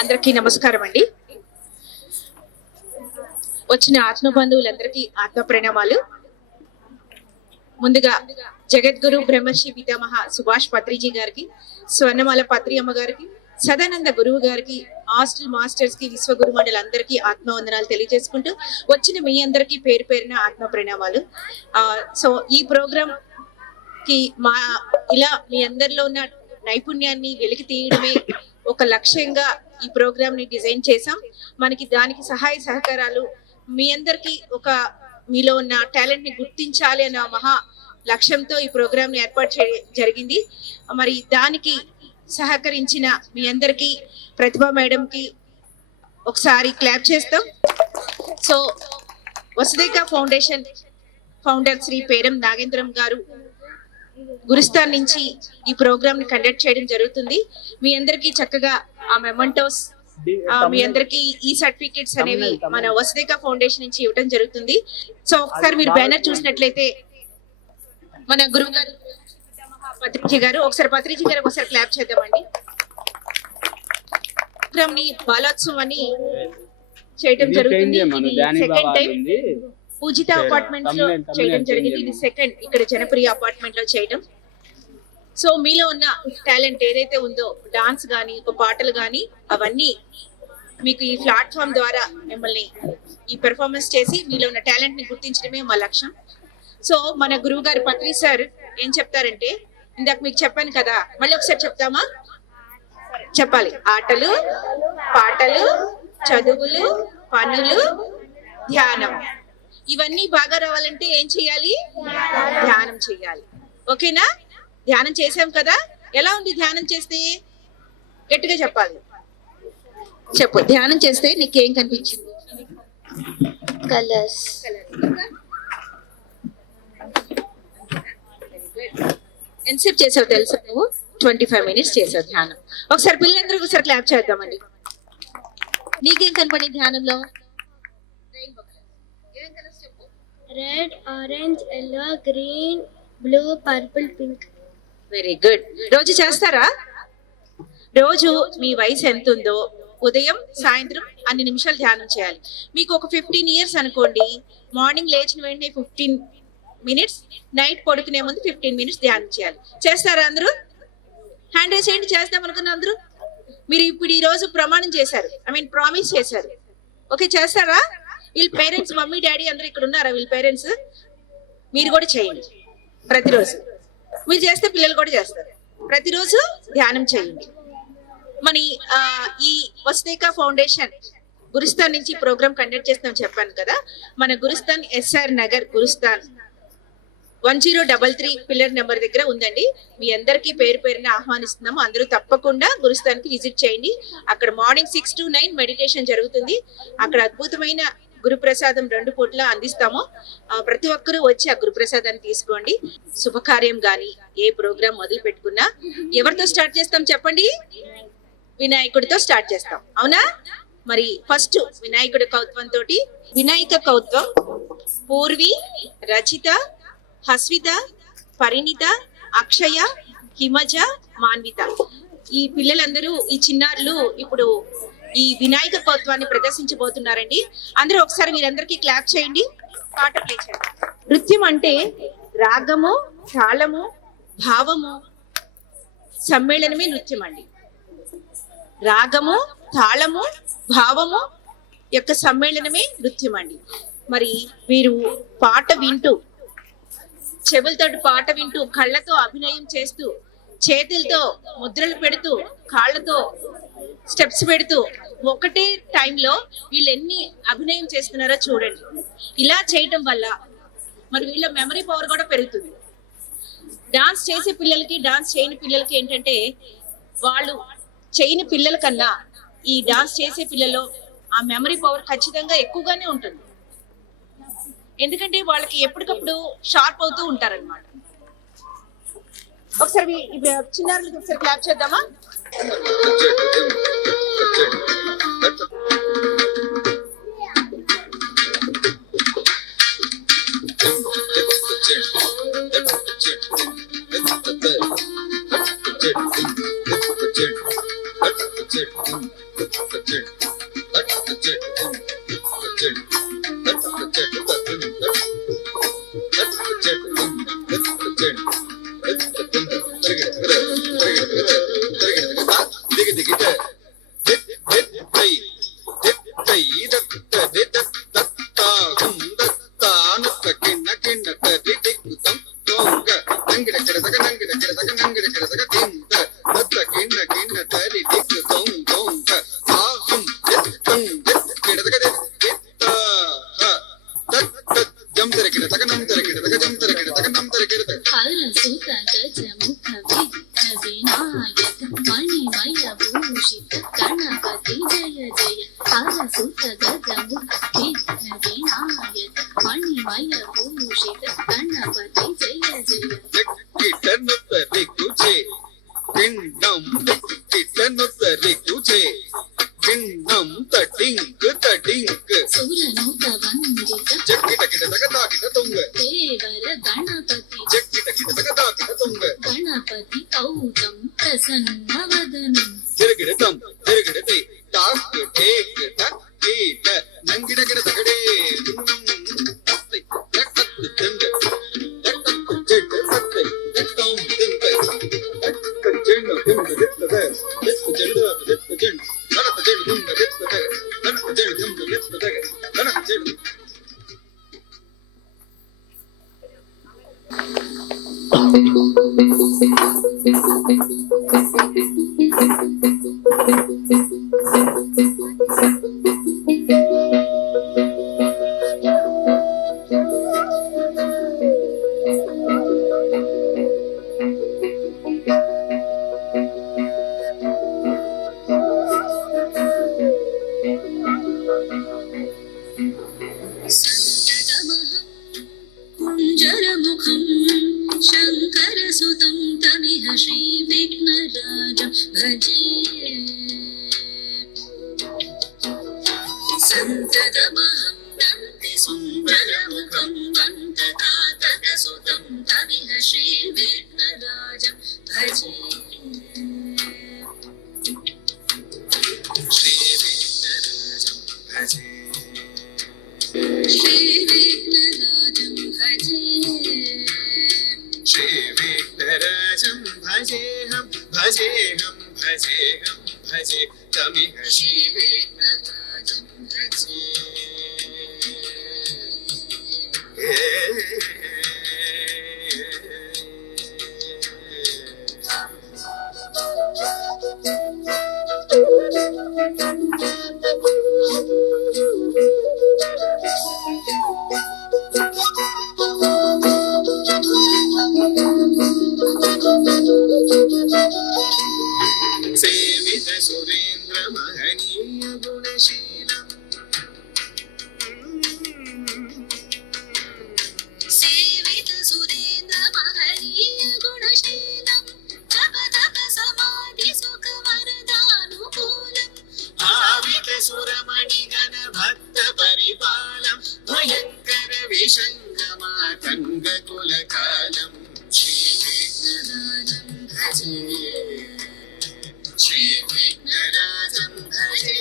అందరికీ నమస్కారం అండి. వచ్చిన ఆత్మబంధువులందరికీ ఆత్మ ప్రణామాలు. ముందుగా జగద్గురు బ్రహ్మర్షి పితామహ సుభాష్ పత్రిజీ గారికి, స్వర్ణమాల పత్రి అమ్మ గారికి, సదానంద గురువు గారికి, హాస్టల్ మాస్టర్స్ కి, విశ్వగురు మండలందరికీ ఆత్మవందనాలు తెలియజేసుకుంటూ వచ్చిన మీ అందరికీ పేరు పేరున ఆత్మ ప్రణామాలు. సో ఈ ప్రోగ్రామ్ కి ఇలా మీ అందరిలో ఉన్న నైపుణ్యాన్ని వెలికి తీయడమే ఒక లక్ష్యంగా ఈ ప్రోగ్రామ్ ని డిజైన్ చేసాం. మనకి దానికి సహాయ సహకారాలు మీ అందరికి మీలో ఉన్న టాలెంట్ ని గుర్తించాలి అన్న మహా లక్ష్యంతో ఈ ప్రోగ్రామ్ ని ఏర్పాటు జరిగింది. మరి దానికి సహకరించిన మీ అందరికి, ప్రతిభ మేడం కి ఒకసారి క్లాప్ చేస్తాం. So Vasudaika foundation founder Shri Peram Nagendram గారు గురుస్థాన్ నుంచి ఈ ప్రోగ్రామ్ ని కండక్ట్ చేయడం జరుగుతుంది. మీ అందరికి చక్కగా ఆ మెమెంటోస్, మీ అందరికి ఈ సర్టిఫికెట్స్ అనేవి మన వసుదైక ఫౌండేషన్ నుంచి ఇవ్వడం జరుగుతుంది. సో ఒకసారి మీరు బ్యానర్ చూసినట్లయితే మన గురువు గారు పత్రిజీ గారు, పత్రిజీ గారు ఒకసారి క్లాప్ చేద్దామండి. ప్రోగ్రామ్ ని బాలోత్సవం అని చేయడం జరుగుతుంది. ఇది సెకండ్ టైం పూజిత అపార్ట్మెంట్స్ లో చేయడం జరిగింది. ఇది సెకండ్ ఇక్కడ జనప్రియ అపార్ట్మెంట్ లో చేయడం. సో మీలో ఉన్న టాలెంట్ ఏదైతే ఉందో, డాన్స్ గానీ, పాటలు గానీ, అవన్నీ మీకు ఈ ప్లాట్ఫామ్ ద్వారా మిమ్మల్ని ఈ పెర్ఫార్మెన్స్ చేసి మీలో ఉన్న టాలెంట్ ని గుర్తించడమే మా లక్ష్యం. సో మన గురువు గారు పత్రి సార్ ఏం చెప్తారంటే, ఇందాక మీకు చెప్పాను కదా, మళ్ళీ ఒకసారి చెప్తామా? చెప్పాలి. ఆటలు, పాటలు, చదువులు, పనులు, ధ్యానం, ఇవన్నీ బాగా రావాలంటే ఏం చేయాలి? ధ్యానం చేయాలి. ఓకేనా? ధ్యానం చేసాం కదా. ఎలా ఉంది ధ్యానం చేస్తే? గట్టిగా చెప్పాలి. చెప్పు, ధ్యానం చేస్తే నీకేం కనిపించింది? కలర్స్. ఎంతసేపు చేసావు తెలుసా నువ్వు? 25 minutes చేసావు ధ్యానం. ఒకసారి పిల్లలందరూ ఒకసారి క్లాప్ చేద్దామండి. నీకేం కనపడింది ధ్యానంలో? Red, orange, yellow, green, blue, purple, pink. Very good. రోజు చేస్తారా? రోజు మీ వయసు ఎంత ఉందో ఉదయం సాయంత్రం అన్ని నిమిషాలు ధ్యానం చేయాలి. మీకు ఒక 15 years అనుకోండి, మార్నింగ్ లేచిన వెంటనే 15 minutes, నైట్ పడుకునే ముందు 15 minutes ధ్యానం చేయాలి. చేస్తారా అందరూ? హ్యాండ్ రైజ్ చేయండి. చేస్తాం అనుకున్న అందరూ. మీరు ఇప్పుడు ఈ రోజు ప్రమాణం చేశారు, ప్రామిస్ చేశారు. ఓకే, చేస్తారా? వీళ్ళ పేరెంట్స్, మమ్మీ డాడీ అందరూ ఇక్కడ ఉన్నారా? వీళ్ళ పేరెంట్స్ మీరు కూడా చేయండి. ప్రతిరోజు మీరు చేస్తే పిల్లలు కూడా చేస్తారు. ప్రతిరోజు ధ్యానం చేయండి. మరి ఈ వసుదైక ఫౌండేషన్ గురుస్థాన్ నుంచి ప్రోగ్రామ్ కండక్ట్ చేస్తాం చెప్పాను కదా. మన Gurusthan SR Nagar Gurusthan 1033 pillar number దగ్గర ఉందండి. మీ అందరికీ పేరు పేరున ఆహ్వానిస్తున్నాము. అందరూ తప్పకుండా గురుస్థాన్ కి విజిట్ చేయండి. అక్కడ మార్నింగ్ 6 to 9 మెడిటేషన్ జరుగుతుంది. అక్కడ అద్భుతమైన గురుప్రసాదం 2 పూట్ల అందిస్తాము. ప్రతి ఒక్కరూ వచ్చి ఆ గురుప్రసాదాన్ని తీసుకోండి. శుభకార్యం గాని ఏ ప్రోగ్రామ్ మొదలు పెట్టుకున్నా ఎవరితో స్టార్ట్ చేస్తాం చెప్పండి? వినాయకుడితో స్టార్ట్ చేస్తాం, అవునా? మరి ఫస్ట్ వినాయకుడి కౌత్వంతో, వినాయక కౌత్వం పూర్వి, రచిత, హస్విత, పరిణిత, అక్షయ, హిమజ, మాన్విత, ఈ పిల్లలందరూ, ఈ చిన్నారులు ఇప్పుడు ఈ వినాయక కౌత్వాన్ని ప్రదర్శించబోతున్నారండి. అందరూ ఒకసారి మీరందరికీ క్లాప్ చేయండి. పాట ప్లే చేయండి. నృత్యం అంటే రాగము, తాళము, భావము సమ్మేళనమే నృత్యం అండి. రాగము, తాళము, భావము యొక్క సమ్మేళనమే నృత్యం అండి. మరి మీరు పాట వింటూ, చెవులతో పాట వింటూ, కళ్ళతో అభినయం చేస్తూ, చేతులతో ముద్రలు పెడుతూ, కాళ్ళతో స్టెప్స్ పెడుతూ, ఒకటే టైంలో వీళ్ళు ఎన్ని అభినయం చేస్తున్నారో చూడండి. ఇలా చేయటం వల్ల మరి వీళ్ళ మెమరీ పవర్ కూడా పెరుగుతుంది. డాన్స్ చేసే పిల్లలకి, డాన్స్ చేయని పిల్లలకి ఏంటంటే, వాళ్ళు చేయని పిల్లల కన్నా ఈ డాన్స్ చేసే పిల్లల్లో ఆ మెమరీ పవర్ ఖచ్చితంగా ఎక్కువగానే ఉంటుంది. ఎందుకంటే వాళ్ళకి ఎప్పటికప్పుడు షార్ప్ అవుతూ ఉంటారన్నమాట. ఒకసారి చిన్నారులకి ఒకసారి క్లాప్ చేద్దామా? भय भूषित गणपति जय जय टिटनुतरि तुझे टिंडम टिटनुतरि तुझे टिंडम तटिंक तटिंक सुरनुत वंदित जक्किटकिट तगताकिट तुंग देवर गणपति जक्किटकिट तगताकिट तुंग गणपति औदं प्रसन्न वदनं तिरगिडतम तिरगिडते टाक टेक टक कीट नंगिडगिड तगडे तुन्नम तत्ते तक्कत तिंग तक्कत जेड तत्ते तक्कम तिंग तक्कत जेड तिंग दित्तದೆ दित्त जेड दित्त जेड नरत जेड तिंग दित्तದೆ नरत जेड तिंग दित्तದೆ नरत जेड कुञ्जरमुखं शङ्करसुतं तमिह श्रीविघ्नराजं भजे सन्ततमहं नन्ति सुन्दरमुखं वन्दनातकसुतं तमिह श्रीविघ्नराजं भजे श्रीविघ्नराजं भजे श्रीविघ्नराजं भजे श्रीविघ्नराजं भजेऽहं भजेऽहं भजेऽहं भजे तमिह श्रीविघ्नराजं भजे सेवित सुरेन्द्र महनीय गुणशीलम् सेवित सुरेन्द्र महनीय गुणशीलम् तप तप समाधि सुख वरदानुकूलम् भावित सुरमणि गण भक्त परिपालम् भयङ्कर विशङ्गमातङ्ग कुलकालम् श्रीविघ्नराजं भजे श्रीविघ्नराजं भजे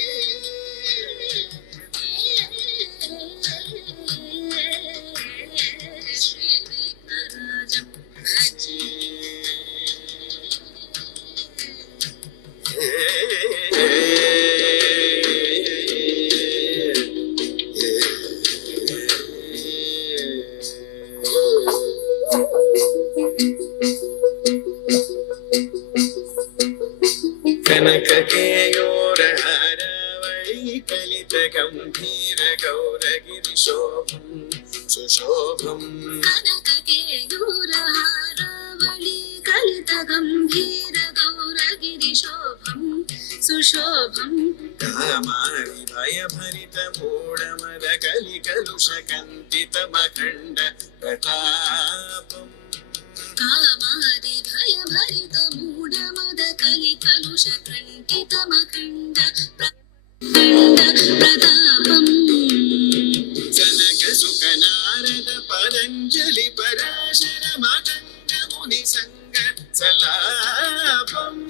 श्रीविघ्नराजं भजे कनक केयोरहारावळी कलित गंभीर गौरगिरि शोभं सुशोभं कनक केयूरहारावळी कलित गंभीर गौरगिरि शोभं सुशोभं कामारि भय भरित मूढमद कलि कलुष कंतित मखंड प्रतापम् कामादि भय भरित मूढमद कलि कलुष कंटित मखंड प्रतापम् जनक सुख नारद पतञ्जलि पराशर मकंड मुनि संग सलापम्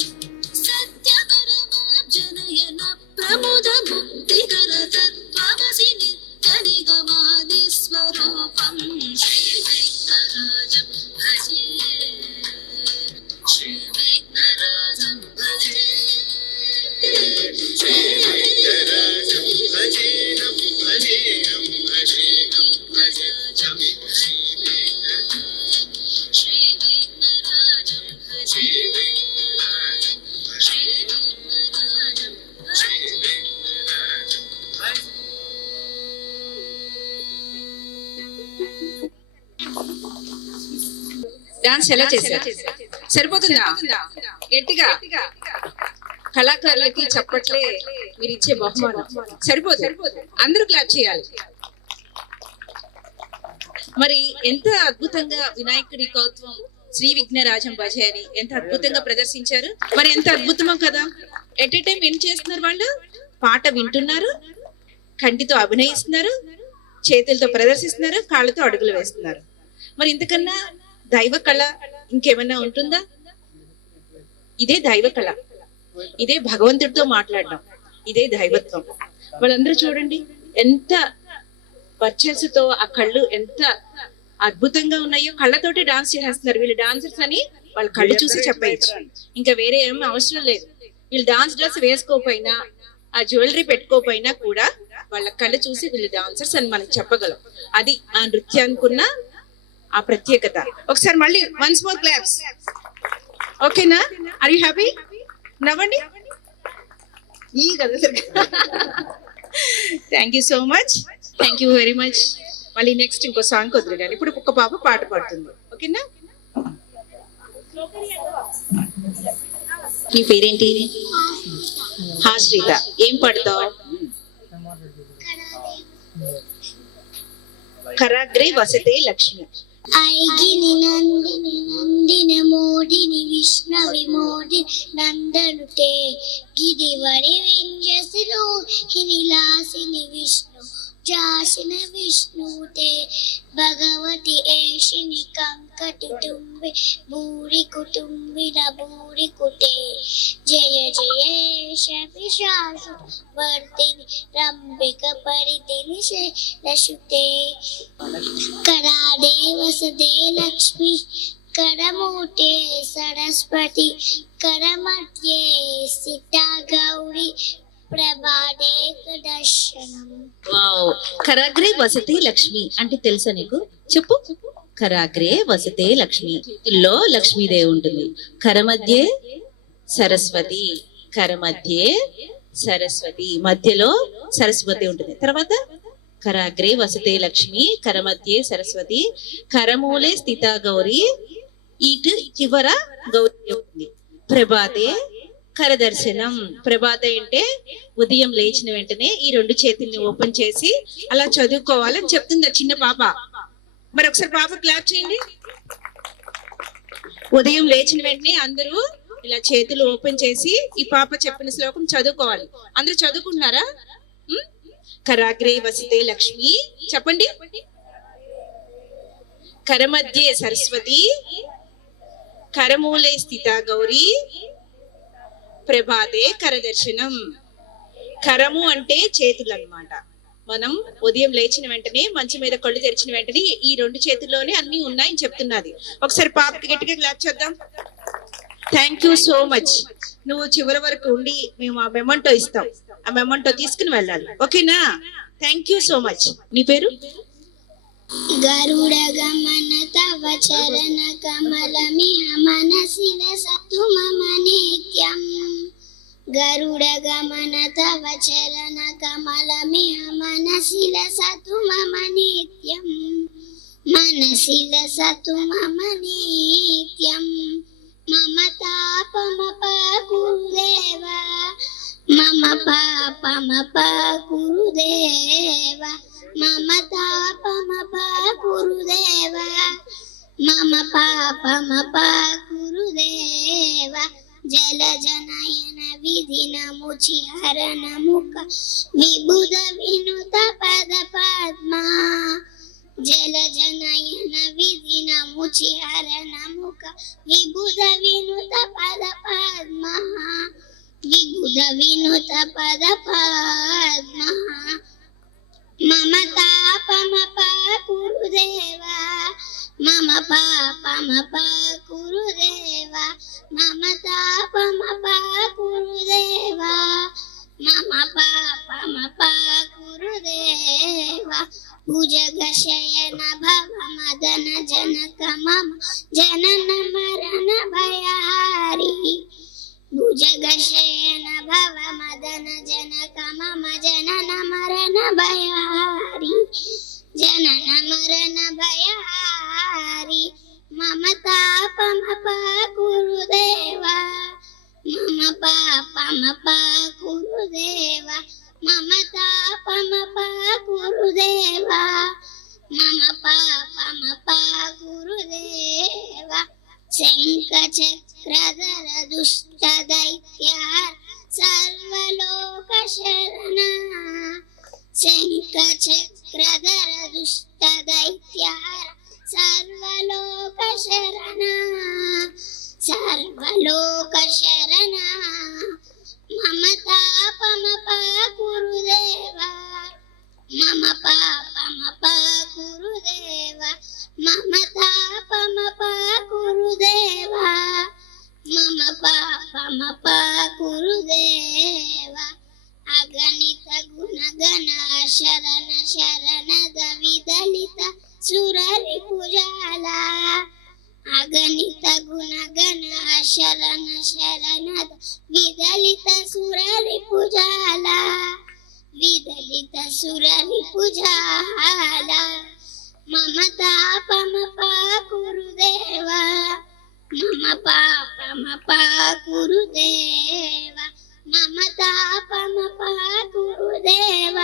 सत्य परमार्जनयन प्रमुद मुक्तिकर तत्त्वमसि नित्य निगमादि स्वरूपम् श्रीविघ्नराजं भजे श्रीविघ्नराजं भजे श्रीविघ्नराजं भजेऽहं भजेऽहं भजेऽहं भजे तमिह श्रीविघ्नराजं भजे श्रीविघ्नराजं श्रीविघ्नराजं श्रीविघ्नराजं भजे డాన్స్ ఎలా చేశారు? సరిపోతుందా? గట్టిగా కళాకారులకి చప్పట్లే మీరు ఇచ్చే బహుమానం. సరిపోదు, అందరూ క్లాప్ చేయాలి. మరి ఎంత అద్భుతంగా వినాయకుడి కౌత్వం శ్రీ విఘ్నరాజం భజే అని ఎంత అద్భుతంగా ప్రదర్శించారు. మరి ఎంత అద్భుతమో కదా. ఎట్ ఏ టైం ఏం చేస్తున్నారు వాళ్ళు? పాట వింటున్నారు, కంటితో అభినయిస్తున్నారు, చేతులతో ప్రదర్శిస్తున్నారు, కాళ్ళతో అడుగులు వేస్తున్నారు. మరి ఇంతకన్నా దైవ కళ ఇంకేమైనా ఉంటుందా? ఇదే దైవ కళ, ఇదే భగవంతుడితో మాట్లాడడం, ఇదే దైవత్వం. వాళ్ళందరూ చూడండి ఎంత వర్చస్సుతో, ఆ కళ్ళు ఎంత అద్భుతంగా ఉన్నాయో. కళ్ళతోటి డాన్స్ చేసేస్తున్నారు. వీళ్ళు డాన్సర్స్ అని వాళ్ళ కళ్ళు చూసి చెప్పేయచ్చు, ఇంకా వేరే ఏం అవసరం లేదు. వీళ్ళు డాన్స్ డ్రెస్ వేసుకోపోయినా, ఆ జ్యువెలరీ పెట్టుకోపోయినా కూడా వాళ్ళ కళ్ళు చూసి వీళ్ళు డాన్సర్స్ అని మనం చెప్పగలం. అది ఆ నృత్యానికున్న ఆ ప్రత్యేకత. ఒకసారి మళ్ళీ వన్స్ మోర్ క్లాప్స్. ఓకేనా? Are you happy? నవ్వండి. ఈ కదా. Thank you so much, thank you very much. మళ్ళీ నెక్స్ట్ ఇంకో సాంగ్ వదిలే కానీ ఇప్పుడు ఒక పాప పాట పాడుతుంది. ఓకేనా? నీ పేరేంటి? హాశ్రిత. ఏం పాడతావు? కరాగ్రే వసతే లక్ష్మి. ఐగిని నందిని నందిన మోడిని విష్ణవి మోడి నందనుతే గిరివరి వింజసిలో హినిలాసిని విష్ణు జాసిన విష్ణుతే భగవతి ఏషిని కంకటి తుంబి భూరి కుటుంబిన భూరి కుటే జయ జయేష పిశాచ వర్తిని రంబిక పరిధిని శైలశుతే కరాదే వసదే లక్ష్మి కరమూటే సరస్వతి కరమధ్యే స్థితా గౌరీ ప్రభాదే దర్శనం. వావ్. కరాగ్రే వసతే లక్ష్మి అంటే తెలుసా నీకు? చెప్పు. కరాగ్రే వసతే లక్ష్మి, చేతుల్లో లక్ష్మీదేవి ఉంటుంది. కరమధ్యే సరస్వతి, కరమధ్యే సరస్వతి, మధ్యలో సరస్వతి ఉంటుంది. తర్వాత కరాగ్రే వసతే లక్ష్మి, కరమధ్యే సరస్వతి, కరమూలే స్థితా గౌరీ, ఇటు చివర గౌరీ ఉంటుంది. ప్రభాతే కరదర్శనం. ప్రభాత అంటే ఉదయం లేచిన వెంటనే ఈ రెండు చేతుల్ని ఓపెన్ చేసి అలా చదువుకోవాలని చెప్తుంది ఆ చిన్న పాప. మరి ఒకసారి పాప క్లాప్ చేయండి. ఉదయం లేచిన వెంటనే అందరూ ఇలా చేతులు ఓపెన్ చేసి ఈ పాప చెప్పిన శ్లోకం చదువుకోవాలి. అందరూ చదువుకుంటున్నారా? కరాగ్రే వసతే లక్ష్మి చెప్పండి. కరమధ్యే సరస్వతి, కరమూలే స్థితా గౌరీ, ప్రభాతే కరదర్శనం. కరము అంటే చేతులు అన్నమాట. మనం ఉదయం లేచిన వెంటనే మంచం మీద కళ్ళు తెరిచిన వెంటనే ఈ రెండు చేతుల్లోనే అన్ని ఉన్నాయని చెప్తున్నది. ఒకసారి పాపకి గట్టిగా క్లాప్ చేద్దాం. Thank you so much. నువ్వు చివరి వరకు ఉండి మేము ఆ మెమంటో ఇస్తాం, ఆ మెమంటో తీసుకుని వెళ్ళాలి. ఓకేనా? Thank you so much. నీ పేరు? గరుడ గమన తవ చరణ కమలమిహ మనసిల సతు మమ నిత్యం. గరుడ గమన తవ చరణ కమలమిహ మనసిల సతు మమ నిత్యం. మనసిల సతు మమ నిత్యం. మమ తాపమప గురుదేవ, మమ పాపమప గురుదేవ, మమ తాపమప గురుదేవ, మమ పాపమప గురుదేవ. జలజనయన విధిన ముచి హరణ ముఖ విబుధ వినుత పద పద్మ. జలజనయన విధిన ముచి హరణ ముఖ విబుధ వినుత పద పద్మ. విబుధ వినుత పద పద్మ. మమ తాపమప గురుదేవ, మమ పాపమప గురుదేవ, మమ తాపమప గురుదేవ, మమ పాపమప గురుదేవ. భుజగ శయన భవ మదన జనక మమ జనన మరణ భయహారి. భుజగ శయన భవ మదన జనక మమ జనన మరణ భయహారి. జనన మరణ భయహారి. మమ తాపమప గురుదేవ, మమ పాపమప గురుదేవ, మమ తాపమప గురుదేవ, మమ పాపమ గురుదేవ శంఖ చక్రధర దుష్ట దైత్య సర్వలోక శరణ శంఖ చక్రధర దుష్ట దైత్య సర్వలోక శరణ సర్వలోక శరణ మమ తాపమ గురుదేవ మమ పాపమ గురుదేవ మమ తాపమ గురుదేవ మమ పాపమ గురుదేవ అగణిత గుణగణ శరణ శరణద విదలిత సురరి పుజాల అగణిత గుణగణ శరణ శరణద విదలిత సురరి పుజాల విదలిత సురరి పుజాల మమ తాపమ గురుదేవ మమ పాపమ గురుదేవ మమ తాపమ గురుదేవ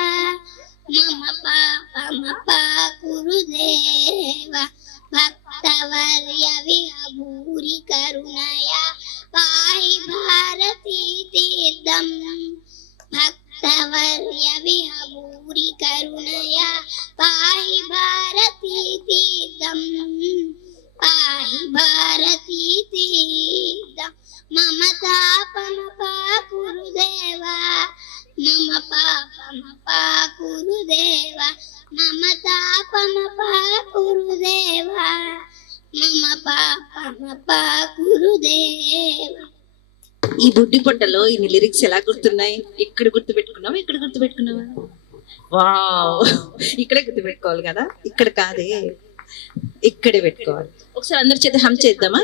మమ పాపమ గురుదేవ భక్తవర్య విహభూరి కరుణయా పాయి భారతీ తీర్థం భక్తవర్య విహభూరి కరుణయా పాయి భారతీ తీర్థం పాయి భారతీ తీర్థం మమ తాపమ గురుదేవ మమ పాపమ గురుదేవ మమ తాపమ గురుదేవ మమ పాపమ గురుదేవ. ఈ బుడ్డి పొట్టలో ఇన్ని లిరిక్స్ ఎలా గుర్తున్నాయి? ఇక్కడ గుర్తు పెట్టుకున్నావా, ఇక్కడ గుర్తు పెట్టుకున్నావా? వావ్, ఇక్కడే గుర్తు పెట్టుకోవాలి కదా, ఇక్కడ కాదే, ఇక్కడే పెట్టుకోవాలి. ఒకసారి అందరి చేత హమ్ చేద్దామా?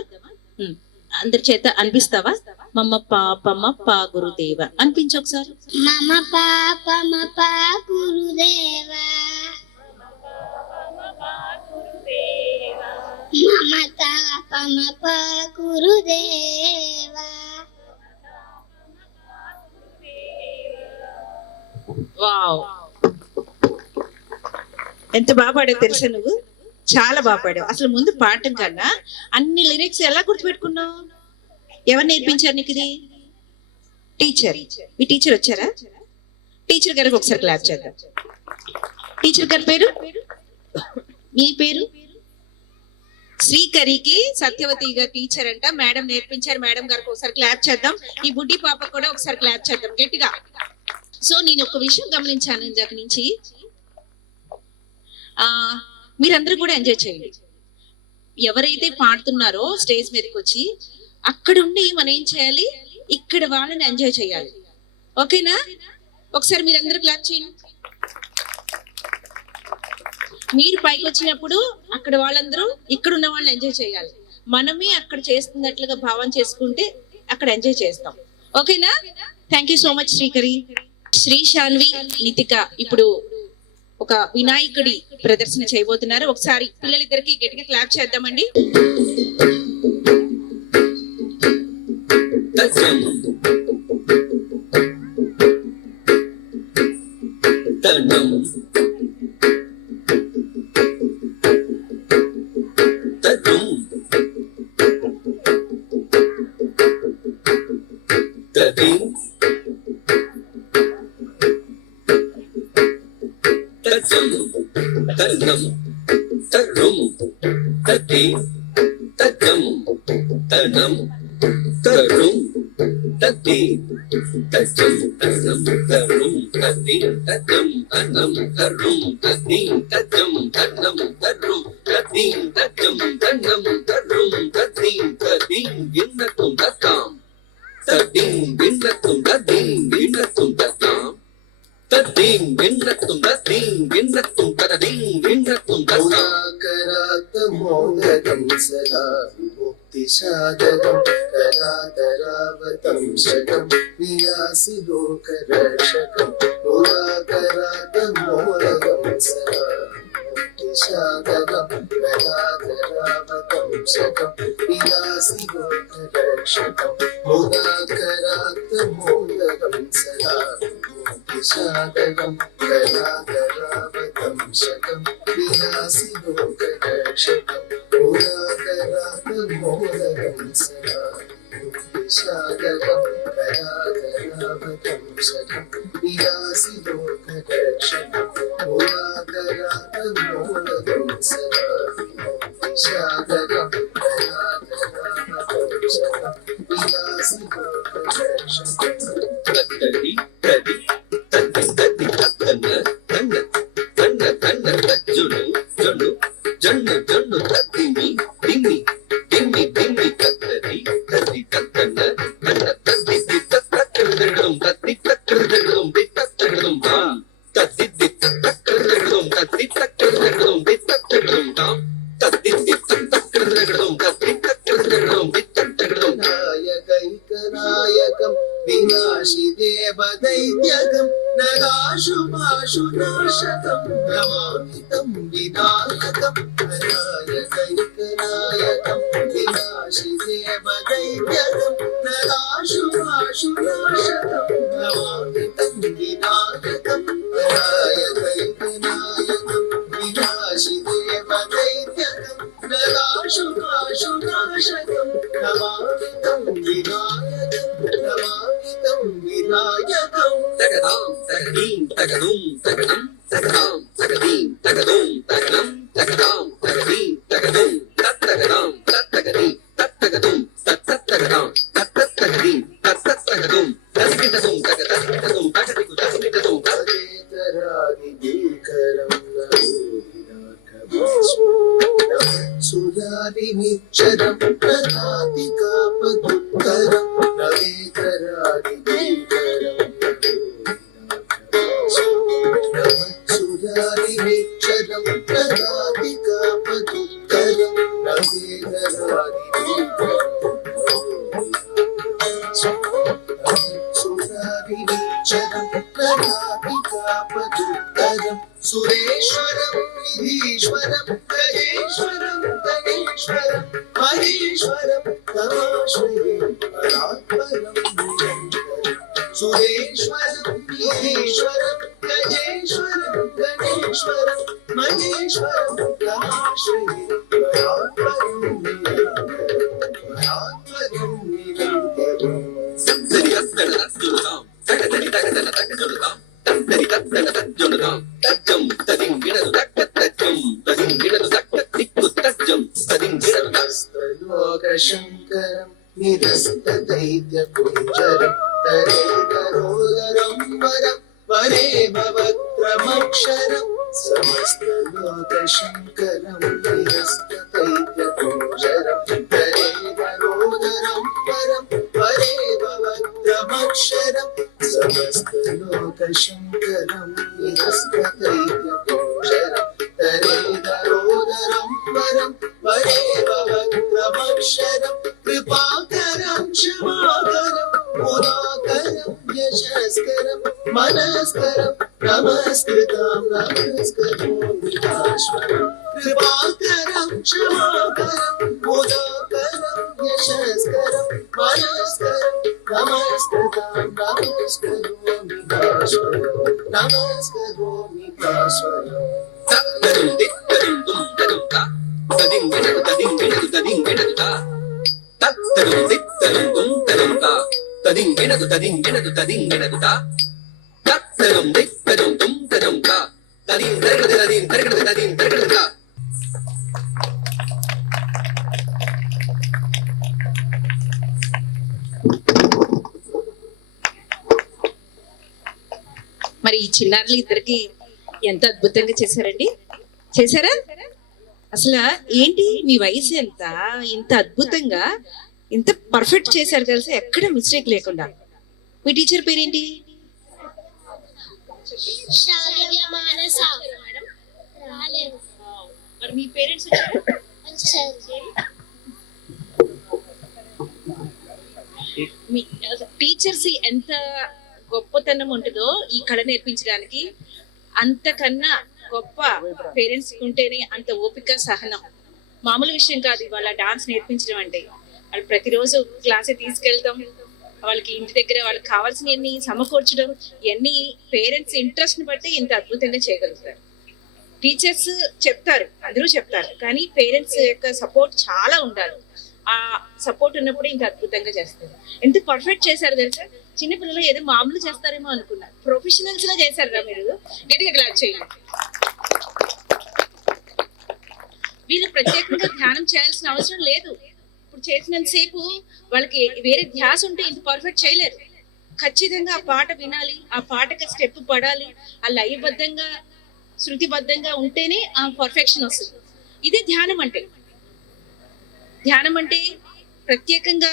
అందరి చేత అనిపిస్తావా? మమ్మ పాపమ్మ పా గురుదేవ అనిపించు ఒకసారి. మమ పాపమ గురుదేవ మమ తాపమ గురుదేవ. వావ్, ఎంత బాగా పాడావు తెలుసా నువ్వు? చాలా బాగా పాడావు. అసలు ముందు పాడటం కన్నా అన్ని లిరిక్స్ ఎలా గుర్తుపెట్టుకున్నావు? ఎవరు నేర్పించారు నీకు ఇది? టీచర్. మీ టీచర్ వచ్చారా? టీచర్ గారికి ఒకసారి క్లాప్ చేద్దాం. టీచర్ గారి పేరు? మీ పేరు? శ్రీకరికి సత్యవతి గారు టీచర్ అంట. మేడం నేర్పించారు. మేడం గారికి ఒకసారి క్లాప్ చేద్దాం. ఈ బుడ్డి పాప కూడా ఒకసారి క్లాప్ చేద్దాం గట్టిగా. సో నేను ఒక విషయం గమనించాను ఇందాక నుంచి, మీరందరూ కూడా ఎంజాయ్ చేయండి. ఎవరైతే పాడుతున్నారో స్టేజ్ మీదకి వచ్చి అక్కడ ఉండి మనం ఏం చేయాలి, ఇక్కడ వాళ్ళని ఎంజాయ్ చేయాలి. ఓకేనా? ఒకసారి మీరందరూ క్లాప్ చేయండి. మీరు పైకి వచ్చినప్పుడు అక్కడ వాళ్ళందరూ ఇక్కడ ఉన్న వాళ్ళని ఎంజాయ్ చేయాలి. మనమే అక్కడ చేస్తున్నట్లుగా భావం చేసుకుంటే అక్కడ ఎంజాయ్ చేస్తాం. ఓకేనా? Thank you so much Srikari. Shri Shanvi, Nitika ఇప్పుడు ఒక వినాయకుడి ప్రదర్శన చేయబోతున్నారు. ఒకసారి పిల్లలిద్దరికి గట్టిగా క్లాప్ చేద్దామండి. మోదకం సదా విముక్తిసాధకం కళాధరావతం శకం విలాసి లోకరక్షకం మోదకం సదా విముక్తిసాధకం కళాధరావతం శకం విలాసి లోకరక్షకం మోదకం సదా విముక్తిసాధకం కళాధరావతం శకం విలాసి విలాసి లోకరక్షణం మూలాకరాగం మూలదోత్సరాగం విలాసి లోకరక్షణం తత్తడి తడి తత్తి తత్తి తత్తన్న తన్న తన్న తన్న తజ్జును జొన్ను జొన్ను జొన్ను తత్తిమి దిమ్మి దిమ్మి దిమ్మి తత్తడి తత్తి తత్తన్న తన్న తత్తి తత్తక్కడదం తత్తి తక్కడదం తత్తక్కడదం తాం తత్తి తత్తక్కడదం తత్తి తక్కడదం తత్తక్కడదం తాం తత్తి తత్తక్కడదం తత్తి తక్కడదం తత్తక్కడదం నాయకైకనాయకం వినాశి దేవదైత్యకం నగాశుభాషు నాశకం నమామితం వినాయకం నాయకైకనాయకం వినాశి దేవదైత్యకం నగాశుభాషు నాశకం నమామితం వినాయకం నాయకైకనాయకం వినాశి దేవదైత్యకం నగాశుభాషు నాశకం నమామితం వినాయకం నమామితం వినాయకం తగదాం తగదీం తగదుం తగదం తగదాం తగదీం తగదుం తగదం తగదాం తగదీం తగదుం తత్తగదాం తత్తగదీం తత్తగదుం తత్తగదాం తత్తగదీం తత్తగదుం తసిగిటదుం తగదం తగదిగు తసిగిటదుం తదేతరాది భీకరం సురాది నిచ్చరం ప్రదాతి కాపదుత్తరం నవేతరాది భీకరం సురాది నిచ్చరం ప్రదాతి కాపదుత్తరం నవేతరాది భీకరం సురాదినిచ్చరం ప్రదాపికాపదుత్తరం సురేశ్వరం నిధీశ్వరం గజేశ్వరం గణేశ్వరం మహేశ్వరం తమాశ్రయే పరాత్పరం నిరంతరం సురేశ్వరం నిధీశ్వరం గజేశ్వరం గణేశ్వరం మహేశ్వరం తమాశ్రయే పరాత్పరం నిరంతరం పరాత్పరం నిరంతరం తత్తడి తత్తడ తజ్జునుదాం తగదడి తగదల తగజునుదాం తత్తడి తత్తడ తజ్జునుదాం తజ్జం తదిం గిడదు తక్క తజ్జం తదిం గిడదు తక్క తిక్కు తజ్జం తదిం గిడదు లోకశంకరం నిరస్తదైత్యకుంజరం తరేతరోదరం వరం వరే భవత్రమక్షరం సమస్తలోకశంకరం నిరస్తదైత్యకుంజరం తరేతరోదరం వరం వరే భవత్రమక్షరం సమస్తలోకశంకరం నిరస్తదైత్యకుంజరం తరేతరోదరం వరం వరే భవత్రమక్షరం కృపాకరం క్షమాకరం ముదాకరం యశస్కరం మనస్కరం నమస్కృతం నమస్కరోమి భాస్వరం కృపాకరం క్షమాకరం ముదాకరం యశస్కరం మనస్కరం నమస్కృతం నమస్కరోమి భాస్వరం నమస్కరోమి భాస్వరం తత్తడుం దిత్తడుం దుం తడుం తా తదిం గిడదు తదిం గిడదు తదిం గిడదు తా తత్తడుం దిత్తడుం దుం తడుం తా తదిం గిడదు తదిం గిడదు తదిం గిడదు తా తత్తడుం దిత్తడుం దుం తడుం తా తదిం తరగదు తదిం తరగదు తదిం తరగదు తా మరి ఈ చిన్నారులు ఇద్దరికి ఎంత అద్భుతంగా చేశారండి. చేశారా? అసలు ఏంటి మీ వయసు ఎంత, ఇంత అద్భుతంగా ఇంత పర్ఫెక్ట్ చేశారు తెలుసా, ఎక్కడ మిస్టేక్ లేకుండా. మీ టీచర్ పేరేంటి? శ్రావ్య మానస రాలేదు మరి మీ పేరెంట్స్ వచ్చారు? మీ టీచర్స్ ఎంత గొప్పతనం ఉంటుందో ఈ కళ నేర్పించడానికి, అంతకన్నా గొప్ప పేరెంట్స్ ఉంటేనే అంత ఓపిక సహనం మామూలు విషయం కాదు. ఇవాళ డాన్స్ నేర్పించడం అంటే వాళ్ళు ప్రతిరోజు క్లాస్ తీసుకెళ్తాం, వాళ్ళకి ఇంటి దగ్గర వాళ్ళకి కావాల్సినవన్నీ సమకూర్చడం, ఇవన్నీ పేరెంట్స్ ఇంట్రెస్ట్ ని బట్టి ఇంత అద్భుతంగా చేయగలుగుతారు. టీచర్స్ చెప్తారు, అందరూ చెప్తారు, కానీ పేరెంట్స్ యొక్క సపోర్ట్ చాలా ఉండాలి. ఆ సపోర్ట్ ఉన్నప్పుడు ఇంత అద్భుతంగా చేస్తారు. ఎంత పర్ఫెక్ట్ చేశారు తెలుసా. చిన్నపిల్లలు ఏదో మామూలు చేస్తారేమో అనుకున్నా, ప్రొఫెషనల్స్ లా చేశారా మీరు? గట్టిగా క్లాప్ చేయండి. వీళ్ళు ప్రత్యేకంగా ధ్యానం చేయాల్సిన అవసరం లేదు. ఇప్పుడు చేసినంతసేపు వాళ్ళకి వేరే ధ్యాస ఉంటే ఇంత పర్ఫెక్ట్ చేయలేరు. ఖచ్చితంగా ఆ పాట వినాలి, ఆ పాటకి స్టెప్ పడాలి, ఆ లయబద్ధంగా శృతిబద్ధంగా ఉంటేనే ఆ పర్ఫెక్షన్ వస్తుంది. ఇదే ధ్యానం అంటే. ధ్యానం అంటే ప్రత్యేకంగా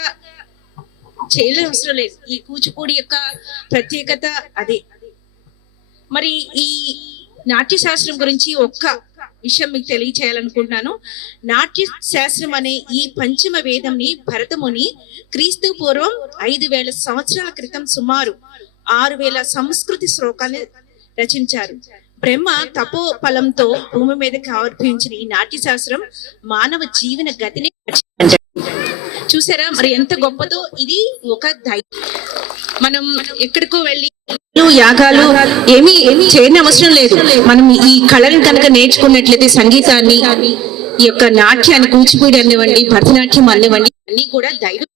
చేయలే అవసరం లేదు. ఈ కూచిపూడి యొక్క ప్రత్యేకత అదే. మరి ఈ నాట్య శాస్త్రం గురించి ఒక్క విషయం మీకు తెలియచేయాలనుకుంటున్నాను. నాట్య శాస్త్రం అనే ఈ పంచమ వేదంని భరతముని క్రీస్తు పూర్వం 5000 సంవత్సరాల క్రితం సుమారు 6000 సంస్కృతి శ్లోకాన్ని రచించారు. బ్రహ్మ తపో ఫలంతో భూమి మీదకి ఆవిర్భవించిన ఈ నాట్య శాస్త్రం మానవ జీవన గతిని చూసారా మరి ఎంత గొప్పదో. ఇది ఒక ధైర్యం. మనం ఎక్కడికో వెళ్ళి యాగాలు ఏమీ చేయని అవసరం లేదు. మనం ఈ కళను కనుక నేర్చుకున్నట్లయితే సంగీతాన్ని, ఈ యొక్క నాట్యాన్ని, కూచిపూడి అనివ్వండి, భరతనాట్యం అనివ్వండి, అన్ని కూడా దైవం.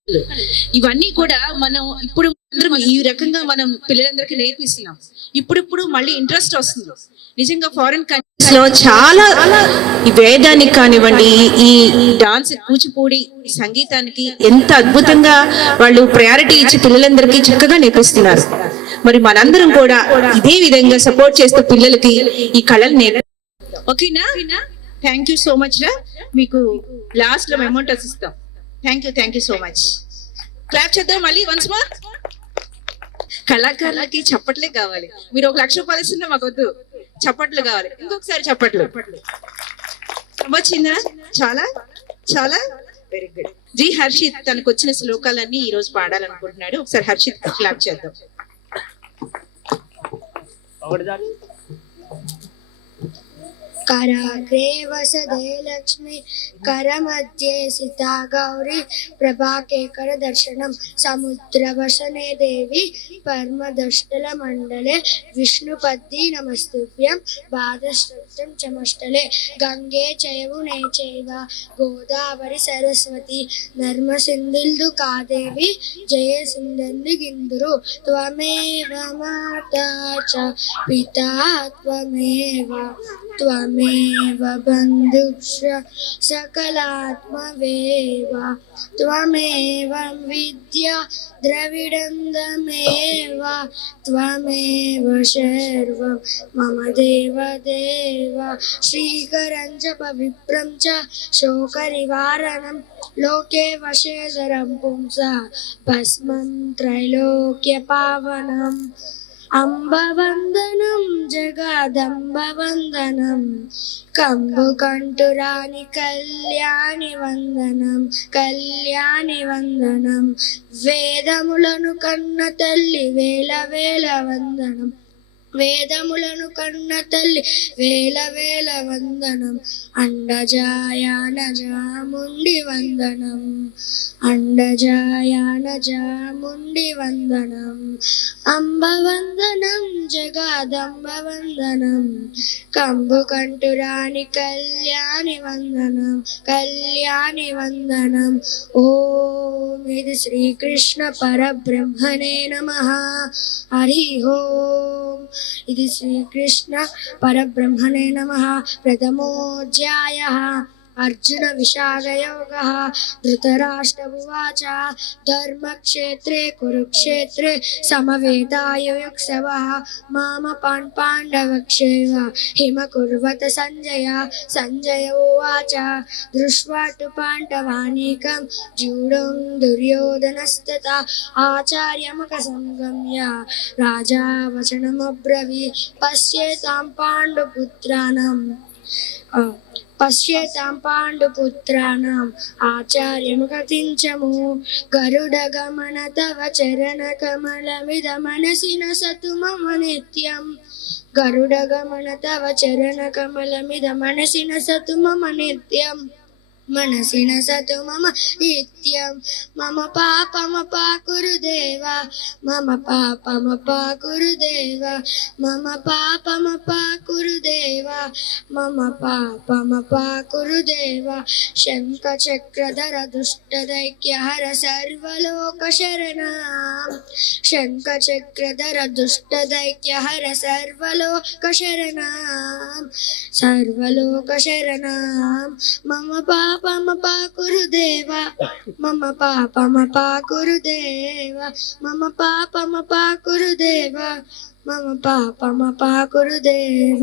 ఇవన్నీ కూడా మనం ఇప్పుడు అందరం ఈ రకంగా మనం పిల్లలందరికీ నేర్పిస్తున్నాం. ఇప్పుడు మళ్ళీ ఇంట్రెస్ట్ వస్తుంది. నిజంగా ఫారిన్ కంట్రీస్ లో చాలా ఈ వేదానికి కానివ్వండి, ఈ డాన్స్, కూచిపూడి, సంగీతానికి ఎంత అద్భుతంగా వాళ్ళు ప్రయారిటీ ఇచ్చి పిల్లలందరికీ చక్కగా నేర్పిస్తున్నారు. మరి మనందరం కూడా ఇదే విధంగా సపోర్ట్ చేస్తూ పిల్లలకి ఈ కళలు ఓకేనా? థ్యాంక్ యూ సో మచ్ రా. మీకు లాస్ట్ లో అమౌంట్ ఇస్తాం. Thank you so much. Clap చేద్దాం మళ్ళీ వన్స్ మోర్. కళాకారులకి చప్పట్లే కావాలి. మీరు 1 లక్ష రూపాయలు ఇస్తున్నా మాకు వద్దు, చప్పట్లు కావాలి. ఇంకొకసారి చప్పట్లు. వచ్చిందా? చాలా చాలా వెరీ గుడ్. జీ హర్షిత్ తనకు వచ్చిన శ్లోకాలన్నీ ఈ రోజు పాడాలనుకుంటున్నాడు. ఒకసారి హర్షిత్ క్లాప్ చేద్దాం. कराग्रे वसदे लक्ष्मी करमध्ये सिता गौरी प्रभाके करदर्शनं समुद्रवसने देवी परमदष्टलमण्डले विष्णुपद्दी नमस्तुभ्यं पादश्रद्धं चमष्टले गंगे चयमुने चैव गोदावरी सरस्वती नर्मसिन्धुल्दु कादेवी जय सिन्धुगिन्दुरु त्वमेव माता च पिता त्वमेव त्वमेव बन्धुश्च सकलात्मवेव त्वमेव विद्या द्रविडन्दमेव त्वमेव सर्वं मम देवदेव श्रीकरं च पवित्रं च शोकनिवारणं लोके वशेधरं पुंसा भस्मं त्रैलोक्यपावनम् अम्बवन्दनं जगदम्बवन्दनं कंबुकण्ठुराणि कल्याणि वन्दनं वेदमुలను కన్న తల్లి వేల వేల వందనం వేదములను కన్న తల్లి వేల వేల వందనం అండజాయానజాముండి వందనం అండజాయానజాముండి వందనం అంబవందనం జగదంబవందనం కంబుకంఠురాణి కళ్యాణి వందనం ఓం ఇది శ్రీకృష్ణ పరబ్రహ్మణే నమః హరి ఓం ఇది శ్రీకృష్ణ పరబ్రహ్మణే నమః ప్రథమోऽధ్యాయः अर्जुन विषादयोगः धृतराष्ट्रमुवाच धर्मक्षेत्रे कुरुक्षेत्रे समवेतायुयुत्सवः मामपान् पाण्डवक्षेव हिमकुर्वत संजय उवाच दृष्ट्वा तु पाण्डवानीकं जूढं दुर्योधनस्तथा आचार्यमुखसंगम्य राजा वचनमब्रवीत् पश्येतां पाण्डुपुत्राणाम् आचार्यमुखतिञ्चमु गरुडगमन तव चरणकमलमिदमनसि न सतु मम नित्यम् गरुडगमन तव चरणकमलमिदमनसि न सतु मम नित्यम् मनसि न सतु मम नित्यं मम पापमपाकुरुदेव मम पापमपाकुरुदेव मम पापमपाकुरुदेव मम पापमपाकुरुदेव शङ्खचक्रधर दुष्टदैत्यहर सर्वलोकशरणं शङ्खचक्रधर दुष्टदैत्यहर सर्वलोकशरणं मम पापमपाकुरुदेव मम पापमपाकुरुदेव मम पापमपाकुरुदेव मम पापमपाकुरुदेव.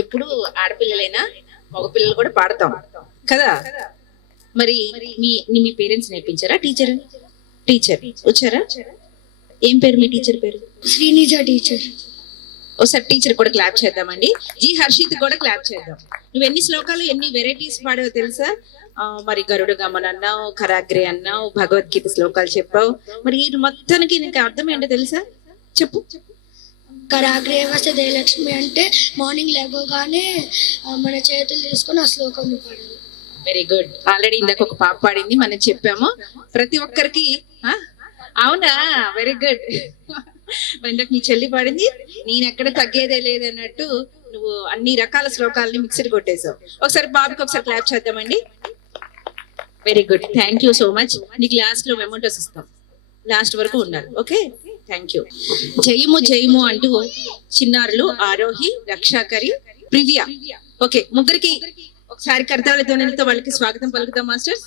ఎప్పుడు ఆడపిల్లలైనా మగపిల్లలు కూడా పాడతాం కదా. మరి మీ పేరెంట్స్ నేర్పించారా? టీచర్ వచ్చారా? ఏం పేరు మీ టీచర్ పేరు? శ్రీనిజ టీచర్. ఒకసారి టీచర్ కూడా క్లాప్ చేద్దామండి. జీ హర్షిత్ కూడా క్లాప్ చేద్దాం. నువ్వు ఎన్ని శ్లోకాలు ఎన్ని వెరైటీస్ పాడావు తెలుసా? మరి గరుడ గమన్ అన్నావు, కరాగ్రే అన్నావు, భగవద్గీత శ్లోకాలు చెప్పావు. మరి ఈ మొత్తానికి నీకు అర్థం ఏంటో తెలుసా? చెప్పు. కరాగ్రే వసతే లక్ష్మి అంటే మార్నింగ్ లేవగానే మన చేతులు తీసుకొని ఆ శ్లోకం పాడాలి. Very good. ఆల్రెడీ ఇందాక ఒక పాప పాడింది, మనం చెప్పాము. ప్రతి ఒక్కరికి అవునా? Very good. ఇందాక నీ చెల్లి పాడింది, నేను ఎక్కడ తగ్గేదే లేదన్నట్టు నువ్వు అన్ని రకాల శ్లోకాలని మిక్సర్ కొట్టేసావు. ఒకసారి బాబుకి ఒకసారి క్లాప్ చేద్దామండి. Very good, thank you so much. నీకు లాస్ట్ లో మెమోంటోస్ ఇస్తాం, లాస్ట్ వరకు ఉన్నారు. Okay, thank you. జయము జయము అంటూ చిన్నారులు ఆరోహి, రక్షాకరి, ప్రివ్య. ఓకే, ముగ్గురికి ఒకసారి కర్తాళ ధ్వనులతో వాళ్ళకి స్వాగతం పలుకుతాం మాస్టర్స్.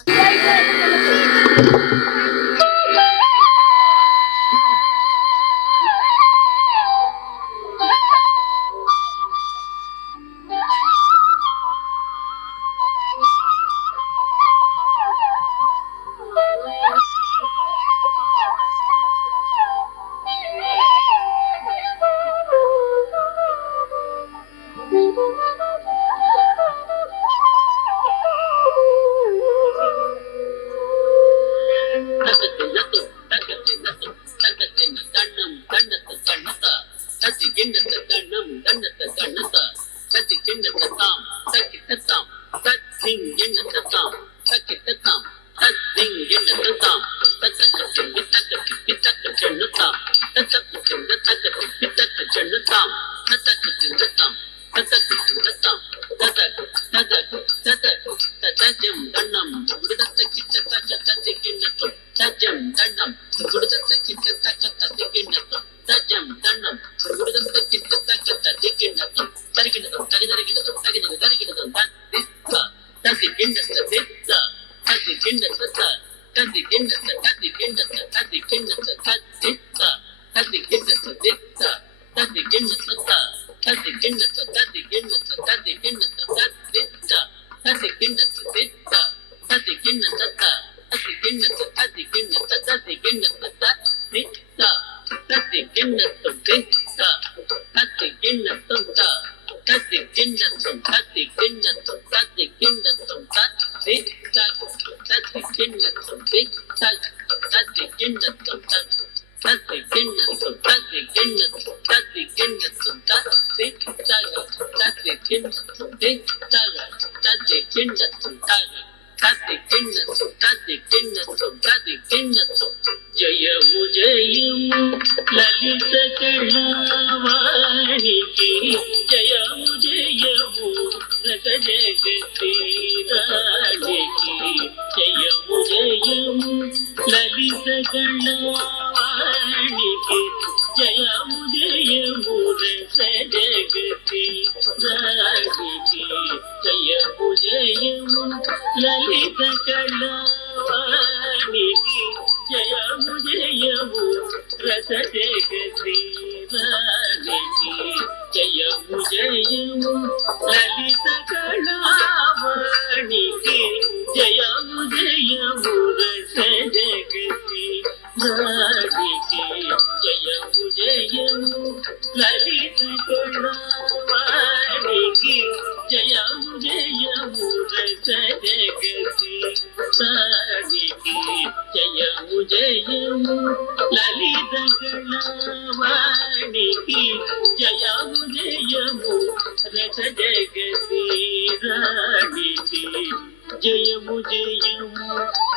జయము జయము లలిత కళావాణికి జయము జయము రస జగతి రాణికి జయము జయము లలిత కళావాణికి జయము జయము రస జగతి రాణికి జయము జయము లలిత కళావాణికి జయము జయము రస జగతి రాణికి జయము జయము లలిత కళావాణికి జయము జయము రస జగతి రాణికి జయము జయము లలిత కళావాణికి జయము జయము రస జగతి రాణికి జయము జయము లలిత కళావాణికి జయము జయము రస జగతి జయము జయము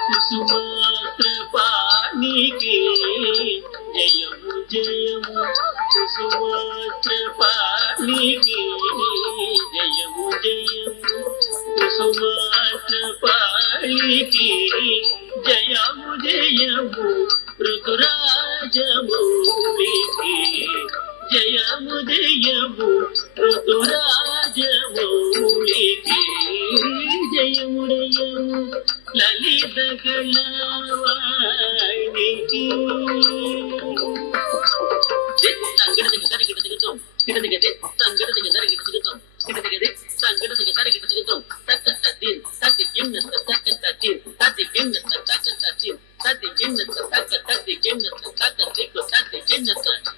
కుసుమాత్ర పాణికి జయము జయము కుసుమాత్ర పాణికి జయము జయము కుసుమాత్ర పాణికి జయము జయము ఋతురాజమౌళికి జయము జయము ఋతురాజమౌళికి జయము జయము లలిత కళావాణికి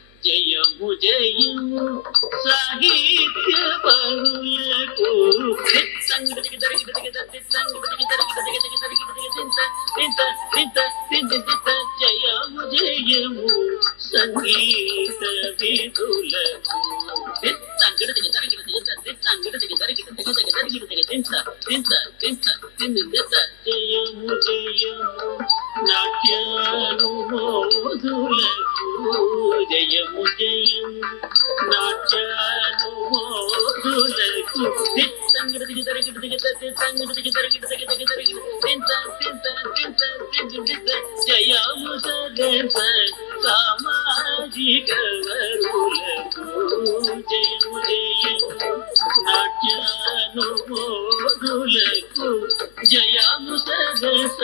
జయము జయము సాహిత్య పరులకు జయము జయము సంగీత విధులకు జయము జయము నాట్యానుమోదులకు జయము జయము నాట్యానుమోదులకు జయము సదస సామాజిక వరులకు జయము జయము నాట్యానుమోదులకు జయము సదస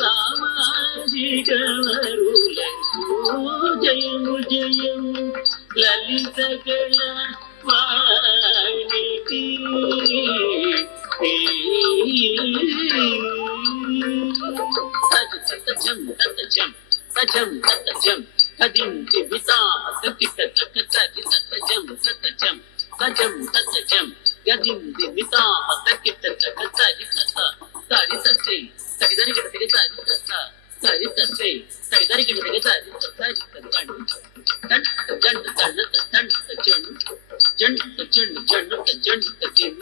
సామాజిక వరులకు జయము జయము లలిత కళా వాణికి తజం తజం తజం తజం కదించి వితా తకిట తకతరి తజం తజం తజం తజం గదించి వితా తకిట తకతరి తత తరి తసై తగిదరి గదిరి తరి తత తరి తసై తగిదరి గదిరి తరి తరి తగండి తన్ జన్ తన్ తన్ జన్ జన్ జన్ జన్ జన్ తకిం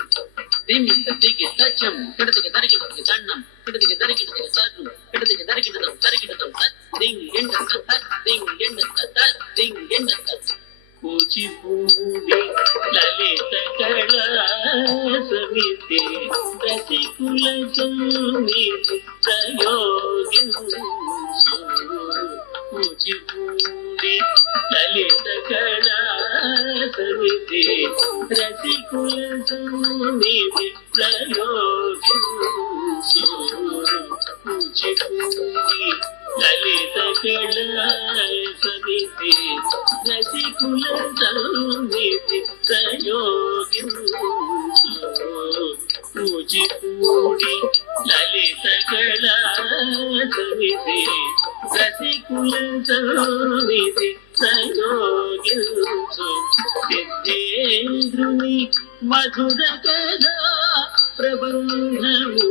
దిమి తదిగి తజం కడదిగి దరికి దన్నం కడదిగి దరికి దరు కడదిగి దరికి దరికి దింగ్ ఎండ తత దింగ్ ఎండ తత దింగ్ ఎండ తత కూచిపూడి లలిత కళా సమితి రసికుల సమితి ప్రయోగించు కూచిపూడి లలిత కళా సమితి రసికుల సమితి ప్రయోగించు కూచిపూడి లలిత కళా సమితి రసికుల సమితి ప్రయోగించు కూచిపూడి లలిత కళా సమితి రసికుల సమితి ప్రయోగించు సిద్ధేంద్రుని మధుర కథా ప్రబంధము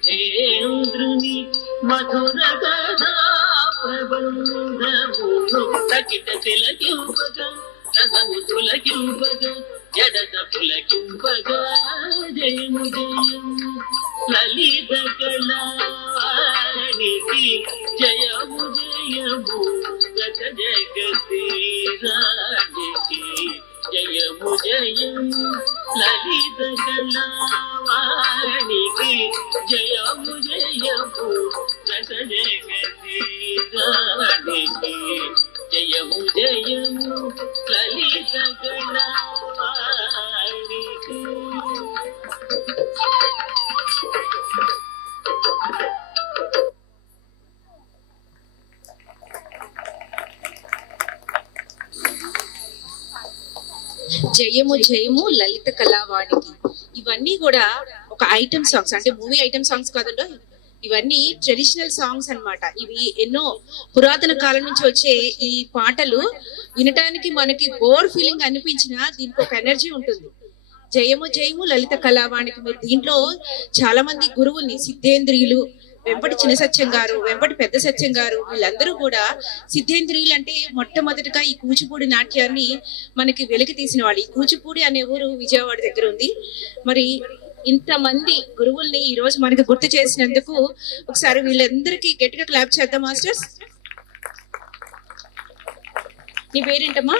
సిద్ధేంద్రుని మధుర కథా ప్రబంధమును తకిట తిలకింపగ రసము తులకింపగ జడత పులకింపగ జయము జయము లలిత కళావాణికి జయము జయము గత జగతి రాణికి జయము జయము లలిత కళావాణికి జయము జయము గత జగతి రాణికి జయము జయము లలిత కళావాణికి జయము జయము లలిత కళావాణికి ఇవన్నీ కూడా ఒక ఐటమ్ సాంగ్స్, అంటే మూవీ ఐటమ్ సాంగ్స్ కాదంలో, ఇవన్నీ ట్రెడిషనల్ సాంగ్స్ అన్నమాట. ఇవి ఎన్నో పురాతన కాలం నుంచి వచ్చే ఈ పాటలు వినటానికి మనకి బోర్ ఫీలింగ్ అనిపించినా దీనికి ఒక ఎనర్జీ ఉంటుంది. జయము జయము లలిత కళావాణికి మీరు దీంట్లో చాలా మంది గురువుల్ని, సిద్ధేంద్రియులు, వెంపటి చిన్న సత్యం గారు, వెంపటి పెద్ద సత్యం గారు, వీళ్ళందరూ కూడా సిద్ధేంద్రియులు అంటే మొట్టమొదటిగా ఈ కూచిపూడి నాట్యాన్ని మనకి వెలికి తీసిన వాళ్ళు. ఈ కూచిపూడి అనే ఊరు విజయవాడ దగ్గర ఉంది. మరి ఇంతమంది గురువుల్ని ఈ రోజు మనకి గుర్తు చేసినందుకు ఒకసారి వీళ్ళందరికీ గట్టిగా క్లాప్ చేద్దాం మాస్టర్స్. నీ పేరేంటమ్మా?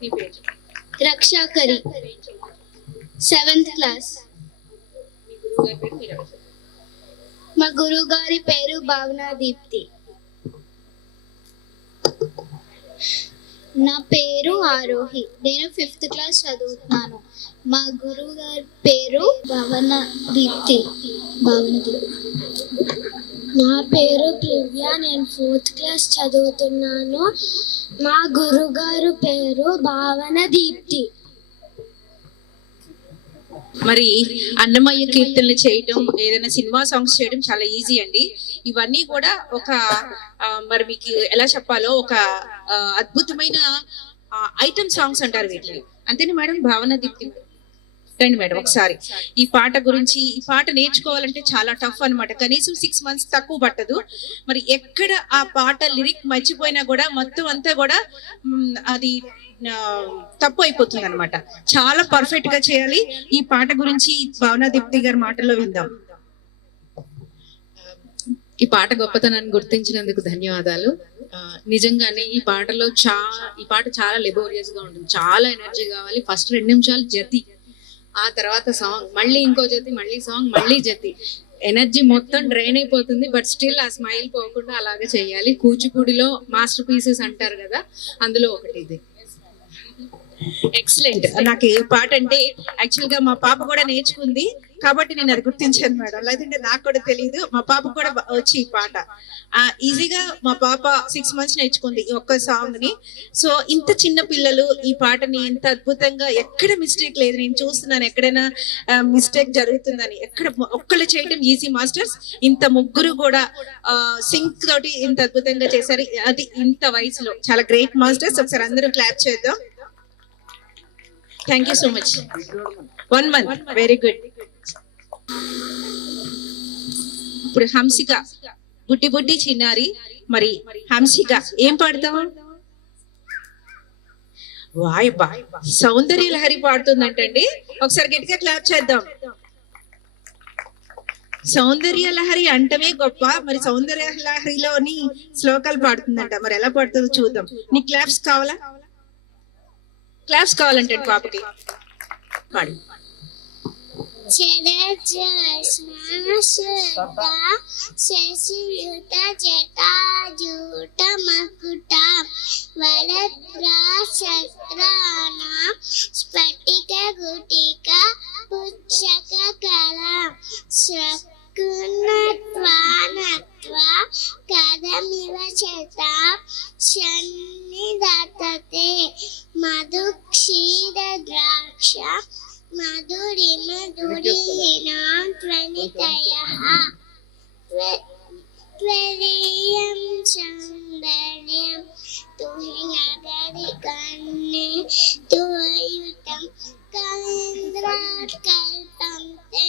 నీ పేరు? రక్షాకరి, 7th క్లాస్. మా గురువు గారి పేరు భావనా దీప్తి. నా పేరు ఆరోహి, నేను 5th క్లాస్ చదువుతున్నాను. మా గురువు గారి పేరు భావనా దీప్తి. నా పేరు ప్రివ్య, నేను 4th క్లాస్ చదువుతున్నాను. మా గురుగారు పేరు భావన దీప్తి. మరి అన్నమయ్య కీర్తనలు చేయటం, ఏదైనా సినిమా సాంగ్స్ చేయడం చాలా ఈజీ అండి. ఇవన్నీ కూడా ఒక మరి మీకు ఎలా చెప్పాలో ఒక అద్భుతమైన ఐటమ్ సాంగ్స్ అంటారు వీటిని. అంతేనా మేడం? భావన దీప్తి రండి మేడం ఒకసారి. ఈ పాట గురించి, ఈ పాట నేర్చుకోవాలంటే చాలా టఫ్ అన్నమాట. కనీసం 6 months తక్కువ పట్టదు. మరి ఎక్కడ ఆ పాట లిరిక్ మర్చిపోయినా కూడా మొత్తం అంతా కూడా అది తప్పు అయిపోతుంది అనమాట. చాలా పర్ఫెక్ట్ గా చేయాలి. ఈ పాట గురించి భావనా దీప్తి గారి మాటల్లో విందాం. ఈ పాట గొప్పతనాన్ని గుర్తించినందుకు ధన్యవాదాలు. నిజంగానే ఈ పాట చాలా లెబోరియస్ గా ఉంటుంది. చాలా ఎనర్జీ కావాలి. ఫస్ట్ 2 నిమిషాలు జతి, ఆ తర్వాత సాంగ్, మళ్ళీ ఇంకో జతి, మళ్ళీ సాంగ్, మళ్ళీ జతి. ఎనర్జీ మొత్తం డ్రైన్ అయిపోతుంది. బట్ స్టిల్ ఆ స్మైల్ పోకుండా అలాగే చేయాలి. కూచిపూడిలో మాస్టర్ పీసెస్ అంటారు కదా, అందులో ఒకటి ఇది. ఎక్సలెంట్. నాకు ఈ పాట అంటే యాక్చువల్ గా మా పాప కూడా నేర్చుకుంది కాబట్టి నేను అది గుర్తించాను మేడం. లేదంటే నాకు కూడా తెలియదు. మా పాప కూడా వచ్చి ఈ పాట ఈజీగా మా పాప 6 months నేర్చుకుంది ఈ ఒక్క సాంగ్ ని. సో ఇంత చిన్న పిల్లలు ఈ పాటని ఇంత అద్భుతంగా, ఎక్కడ మిస్టేక్ లేదు. నేను చూస్తున్నాను ఎక్కడైనా మిస్టేక్ జరుగుతుందని. ఎక్కడ ఒక్కళ్ళు చేయటం ఈజీ మాస్టర్స్. ఇంత ముగ్గురు కూడా సింక్ తోటి ఇంత అద్భుతంగా చేశారు. అది ఇంత వయసులో చాలా గ్రేట్ మాస్టర్స్. ఒకసారి అందరూ క్లాప్ చేద్దాం. Thank you so much. 1 month, very good. ఇప్పుడు హంసిక, బుడ్డి బుడ్డి చిన్నారి. మరి హంసిక ఏం పాడతావు? వాయ్ బా, సౌందర్య లహరి పాడుతుందంటండి. ఒకసారి గట్టిగా క్లాప్ చేద్దాం. సౌందర్య లహరి అంటమే గొప్ప. మరి సౌందర్య లహరిలోని శ్లోకాలు పాడుతుందంట. మరి ఎలా పాడుతుందో చూద్దాం. నీ క్లాప్స్ కావాలా? క్లాప్స్ కావాలంటే పాపకి పాడు. శశియుత జటాజూట మకుట వరద్రాక్షత్రాణ స్ఫటిక గుటిక పుచ్చక కళ శకునత్వానత్వా కదమివ చత సన్నిధత్తతే మధు క్షీర ద్రాక్ష మధురిమధురీణా త్వనితయః త్వరీయం సౌందర్యం తుహి నగరి కన్నే తుయుతం కవేంద్రాత్ కల్పం తే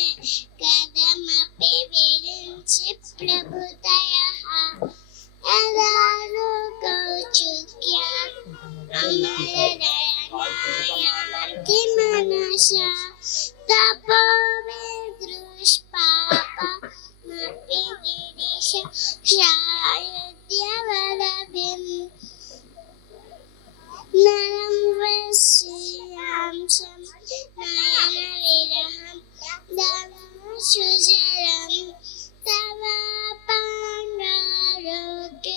కదమపి విరించి ప్రభుతయః అదారు కౌచుక్య అమరదయనాయమంతి మనసా తపో విదృష్పాప మపి గిరీశ శాయుధ్యవరభిం నరం వశ్యాంశం నయన విరహం ధనుషుజరం తవ పాండారోగ్య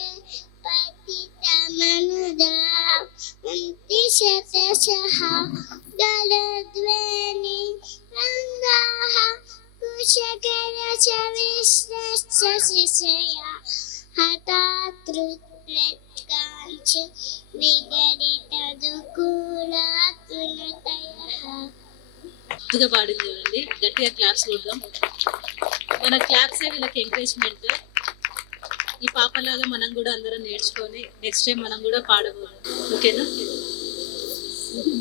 పతితమనుదా శతశః గలద్వేని రంగాః కుశకరచ విశ్రశ్చ శిశయ హఠాతృత్కాంచ విగడిత దుకూలాతునతయః. గట్టిగా పాడింది కదండి. గట్టిగా క్లాప్స్ కొడదాం. మన క్లాప్సే వీళ్ళకి ఎంకరేజ్మెంట్. ఈ పాపలాగా మనం కూడా అందరం నేర్చుకొని నెక్స్ట్ టైం మనం కూడా పాడబోదాం. ఓకేనా?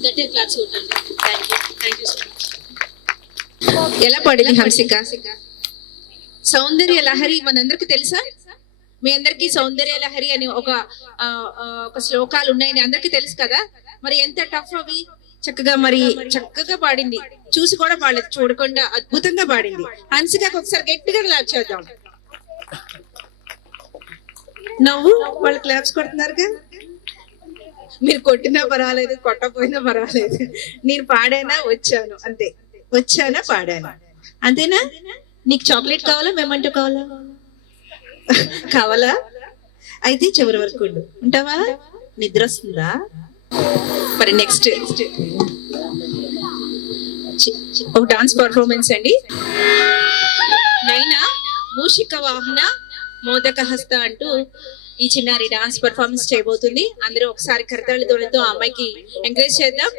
గట్టిగా క్లాప్స్ కొట్టండి. Thank you so much. ఎలా పాడింది హంసిక? సౌందర్య లహరి మనందరికి తెలుసా? మీ అందరికి సౌందర్య లహరి అని ఒక శ్లోకాలు ఉన్నాయని అందరికి తెలుసు కదా. మరి ఎంత టఫ్ అవి, చక్కగా పాడింది. చూసి కూడా పాడలేదు, చూడకుండా అద్భుతంగా పాడింది. హన్సికకి ఒకసారి గట్టిగా క్లాప్ చేద్దాం. నవ్వు, వాళ్ళు క్లాప్స్ కొడుతున్నారుగా. మీరు కొట్టినా పర్వాలేదు, కొట్టకపోయినా పర్వాలేదు. నేను పాడానా, వచ్చాను అంతే. వచ్చానా, పాడానా, అంతేనా? నీకు చాక్లెట్ కావాలా, మెమంటో కావాలా? కావాలా? అయితే చివరి వరకు ఉంటావా? నిద్ర వస్తుందా? మరి నెక్స్ట్ ఒక డాన్స్ పర్ఫార్మెన్స్ అండి. నైనా మూషిక వాహన మోదక హస్త అంటూ ఈ చిన్నారి డాన్స్ పర్ఫార్మెన్స్ చేయబోతుంది. అందరూ ఒకసారి కరతాళి ధ్వనితో ఆ అమ్మాయికి ఎంకరేజ్ చేద్దాం.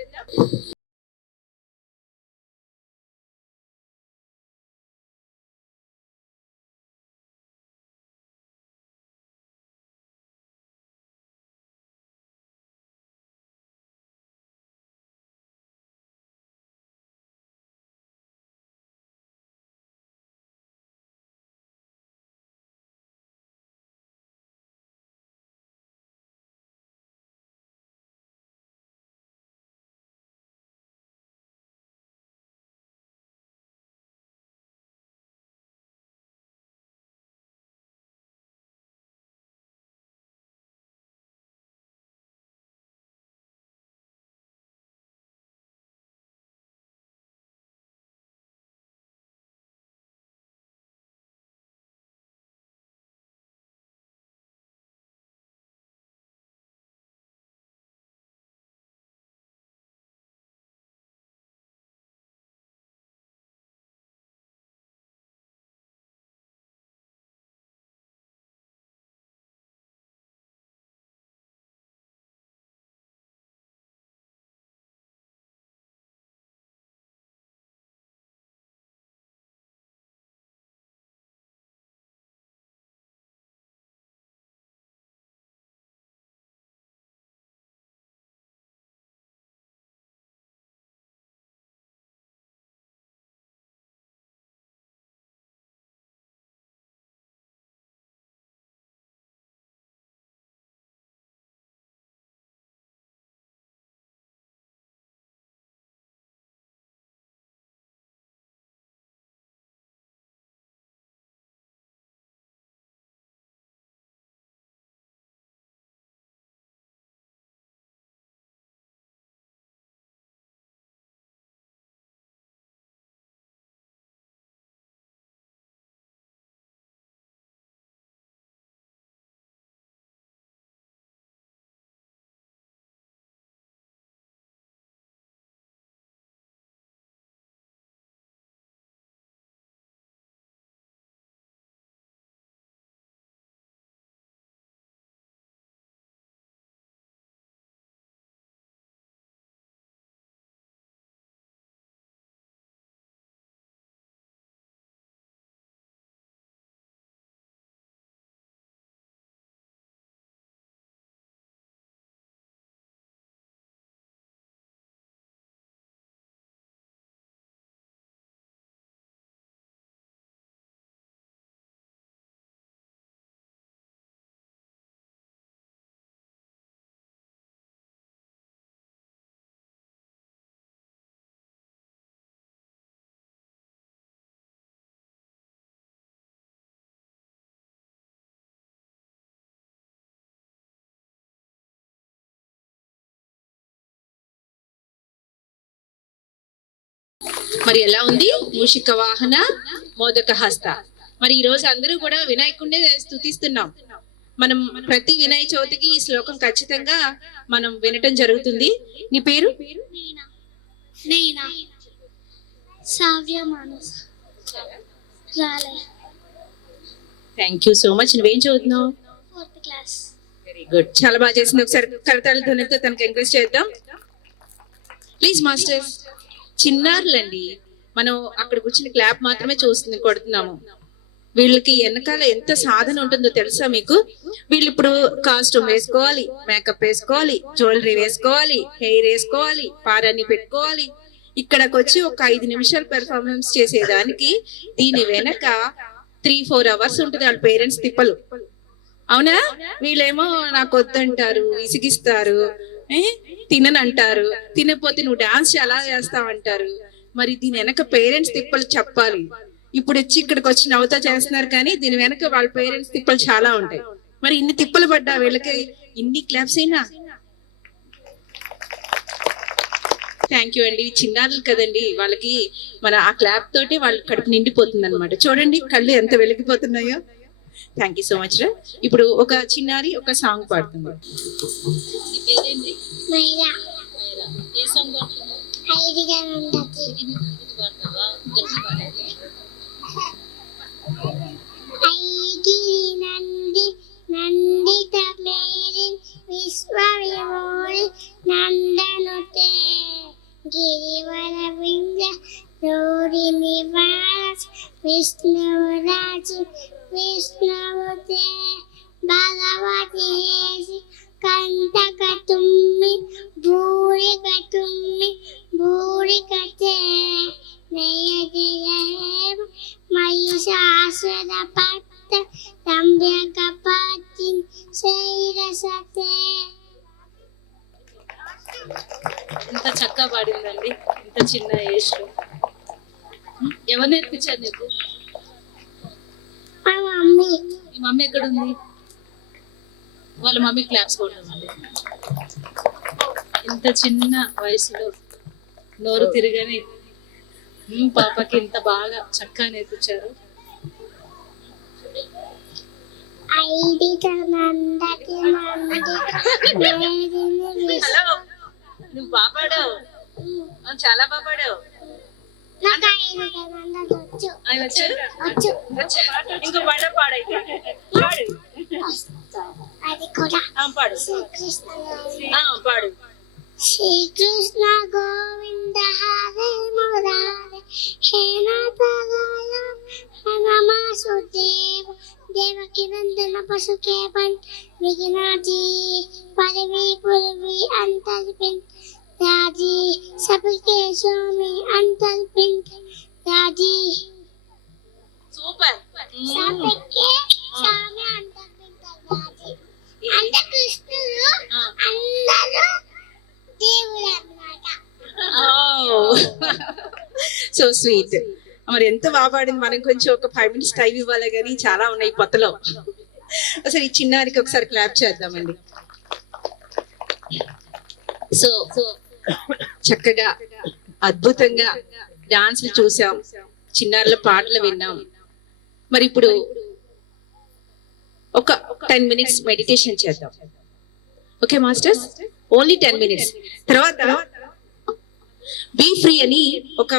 మరి ఎలా ఉంది మూషిక వాహన మోదక హస్త? మరి ఈ రోజు అందరూ కూడా వినాయకుడినే స్తుతిస్తున్నాం. మనం ప్రతి వినాయక చవితికి ఈ శ్లోకం ఖచ్చితంగా మనం వినటం జరుగుతుంది. నీ పేరు? Thank you so much. నువ్వేం చదువుతున్నావు? వెరీ గుడ్, చాలా బాగా చేసింది. ఒకసారి కరతాళ ధ్వనితో తనకు ఎంకరేజ్ చేద్దాం ప్లీజ్. మాస్టర్స్ చిన్నారులండి, మనం అక్కడ కూర్చుని క్లాప్ మాత్రమే కొడుతున్నాము. వీళ్ళకి వెనకాల ఎంత సాధన ఉంటుందో తెలుసా మీకు? వీళ్ళు ఇప్పుడు కాస్ట్యూమ్ వేసుకోవాలి, మేకప్ వేసుకోవాలి, జ్యువెలరీ వేసుకోవాలి, హెయిర్ వేసుకోవాలి, పారాన్ని పెట్టుకోవాలి. ఇక్కడికి వచ్చి ఒక 5 నిమిషాలు పెర్ఫార్మెన్స్ చేసేదానికి దీని వెనక 3-4 అవర్స్ ఉంటుంది వాళ్ళ పేరెంట్స్ తిప్పలు. అవునా? వీళ్ళేమో నాకు వద్దంటారు, విసిగిస్తారు, తిననంటారు, తినకపోతే నువ్వు డాన్స్ ఎలా చేస్తావంటారు. మరి దీని వెనక పేరెంట్స్ తిప్పలు చెప్పాలి. ఇప్పుడు వచ్చి ఇక్కడికి వచ్చి నవ్వుతా చేస్తున్నారు, కానీ దీని వెనక వాళ్ళ పేరెంట్స్ తిప్పలు చాలా ఉంటాయి. మరి ఇన్ని తిప్పలు పడ్డా వీళ్ళకి ఇన్ని క్లాప్స్ అయినా. థ్యాంక్ యూ అండి. చిన్నారులు కదండి, వాళ్ళకి మన ఆ క్లాప్ తోటి వాళ్ళ కడుపు నిండిపోతుంది అనమాట. చూడండి కళ్ళు ఎంత వెలిగిపోతున్నాయో. థ్యాంక్ యూ సో మచ్ రా. ఇప్పుడు ఒక చిన్నారి ఒక సాంగ్ పాడుతుంది. నీ పేరేంటి? మైరా మైరా. ఏ సాంగ్ పాడుతున్నావు? ఐడిగా ఉండదు. ఇది పాడతావా? గట్టి పాడాలి. ఐగిరి నంది నందిత మేరి విశ్వ విమోరి నందనుతే గిరివర వింద రోడి నివాస్ విష్ణురాజు విష్ణుతే భగవతి హేసి కంటక తుమ్మి భూరి కతుమ్మి భూరి కతే నయ జయ మహిషాసుర పట్ట రంభ్యక పతిం శైరసతే. ఇంత చక్కగా పాడిందండి ఇంత చిన్న ఏజ్ లో. ఎవరు నేర్పించారు నీకు? మా మమ్మీ. మీ మమ్మీ ఎక్కడ ఉంది? వాళ్ళ మమ్మీ క్లాప్స్ కొట్టమండి. ఇంత చిన్న వయసులో నోరు తిరగని పాపకి ఇంత బాగా చక్కగా నేర్పించారు. ఐడిక నందకి నంది హలో, నువ్వు బాగా పాడావు, చాలా బాగా పాడావు. నాకు ఐడిక నందకి వచ్చు. ఆయన వచ్చు? వచ్చు. ఇంకో పాట పాడైతే పాడు. అది కూడా పాడు. శ్రీకృష్ణ పాడు. శ్రీకృష్ణ గోవింద హరే మురారే హే నాథరాయ నమఃసుదేవ దేవకి నందన పశుకే పన్ విఘ్నాజీ పరవి పురవి అంతర్పిన్ రాజీ సబకే స్వామి అంతర్పిన్ రాజీ సూపర్. సబకే స్వామి అంతర్పిన్ రాజీ. అంటే కృష్ణుడు అందరూ దేవుడు అన్నమాట. So sweet. మరి ఎంత బాగా పాడింది. మనం కొంచెం ఒక 5 minutes టైం ఇవ్వాలి, కానీ చాలా ఉన్నాయి కొత్తలో. అసలు ఈ చిన్నారికి ఒకసారి క్లాప్ చేద్దామండి. సో చక్కగా అద్భుతంగా డాన్స్లు చూసాం, చిన్నారుల పాటలు విన్నాం. మరి ఇప్పుడు ఒక 10 minutes మెడిటేషన్ చేద్దాం. Okay masters, only 10 minutes. తర్వాత బీ ఫ్రీ అని ఒక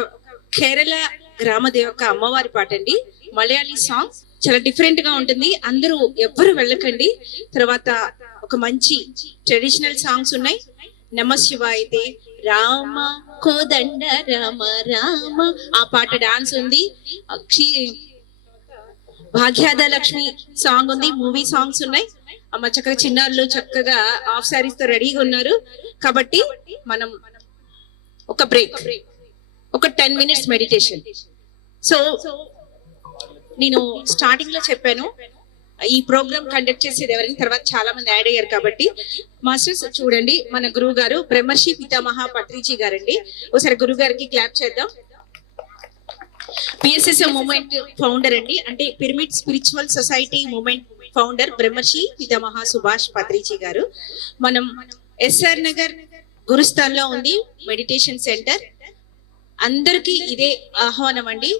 కేరళ గ్రామదేవక అమ్మవారి పాట అండి, మలయాళీ సాంగ్, చాలా డిఫరెంట్ గా ఉంటుంది. అందరూ ఎవ్వరు వెళ్ళకండి. తర్వాత ఒక మంచి ట్రెడిషనల్ సాంగ్స్ ఉన్నాయి. నమ శివాయితే రామ కోదండ రామ రామ ఆ పాట డాన్స్ ఉంది. భాగ్యాద లక్ష్మి సాంగ్ ఉంది. మూవీ సాంగ్స్ ఉన్నాయి. అమ్మ చక్కగా చిన్నారులు చక్కగా హాఫ్ సారీస్ తో రెడీగా ఉన్నారు. కాబట్టి మనం ఒక బ్రేక్, ఒక 10 minutes మెడిటేషన్. సో నేను స్టార్టింగ్ లో చెప్పాను ఈ ప్రోగ్రామ్ కండక్ట్ చేసేది ఎవరైనా, తర్వాత చాలా మంది యాడ్ అయ్యారు. కాబట్టి మాస్టర్స్ చూడండి, మన గురువు గారు బ్రహ్మర్షి పితామహ పత్రిజీ గారండి. ఒకసారి గురువు గారికి క్లాప్ చేద్దాం. పిఎస్ఎస్ఎం మూమెంట్ ఫౌండర్ అండి, అంటే pyramid spiritual society moment founder బ్రహ్మర్షి పితామహ సుభాష్ పత్రిజీ గారు. మనం ఎస్ఆర్ నగర్ గురుస్థాన్ లో ఉంది మెడిటేషన్ సెంటర్. అందరికీ ఇదే ఆహ్వానం అండి.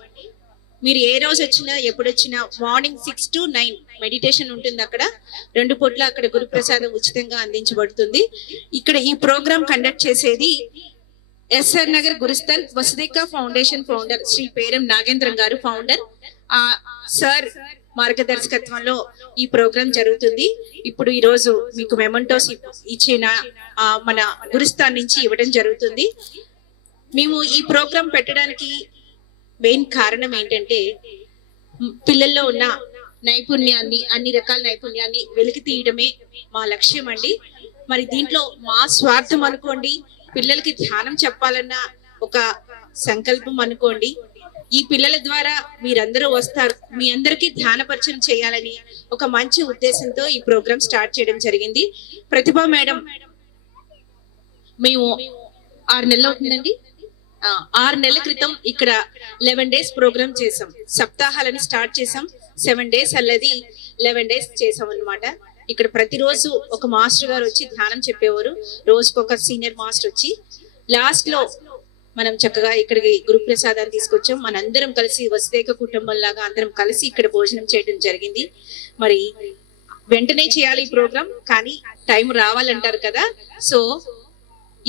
మీరు ఏ రోజు వచ్చినా ఎప్పుడు వచ్చినా మార్నింగ్ 6 to 9 మెడిటేషన్ ఉంటుంది. అక్కడ 2 పూట్ల అక్కడ గురుప్రసాదం ఉచితంగా అందించబడుతుంది. ఇక్కడ ఈ ప్రోగ్రామ్ కండక్ట్ చేసేది SR Nagar Gurusthan వసుదేక foundation founder Shri Peram Nagendram గారు ఫౌండర్. ఆ సార్ మార్గదర్శకత్వంలో ఈ ప్రోగ్రామ్ జరుగుతుంది. ఇప్పుడు ఈ రోజు మీకు మెమంటోస్ ఇచ్చిన మన గురుస్థాన్ నుంచి ఇవ్వడం జరుగుతుంది. మేము ఈ ప్రోగ్రామ్ పెట్టడానికి మెయిన్ కారణం ఏంటంటే పిల్లల్లో ఉన్న నైపుణ్యాన్ని, అన్ని రకాల నైపుణ్యాన్ని వెలికి తీయడమే మా లక్ష్యం అండి. మరి దీంట్లో మా స్వార్థం అనుకోండి, పిల్లలకి ధ్యానం చెప్పాలన్న ఒక సంకల్పం అనుకోండి, ఈ పిల్లల ద్వారా మీరందరూ వస్తారు, మీ అందరికీ ధ్యాన పరిచయం చేయాలని ఒక మంచి ఉద్దేశంతో ఈ ప్రోగ్రామ్ స్టార్ట్ చేయడం జరిగింది. ప్రతిభ మేడం, మేము 6 నెలలు అవుతుందండి, 6 నెలల క్రితం ఇక్కడ 11 days ప్రోగ్రామ్ చేసాం. సప్తాహాలని స్టార్ట్ చేసాం. 7 days అల్లది 11 days చేసాం అన్నమాట. ఇక్కడ ప్రతిరోజు ఒక మాస్టర్ గారు వచ్చి ధ్యానం చెప్పేవారు. రోజుకొక సీనియర్ మాస్టర్ వచ్చి లాస్ట్ లో మనం చక్కగా ఇక్కడికి గురుప్రసాదాన్ని తీసుకొచ్చాం. మనందరం కలిసి వసుదైక కుటుంబం లాగా అందరం కలిసి ఇక్కడ భోజనం చేయడం జరిగింది. మరి వెంటనే చేయాలి ఈ ప్రోగ్రామ్, కానీ టైం రావాలంటారు కదా. సో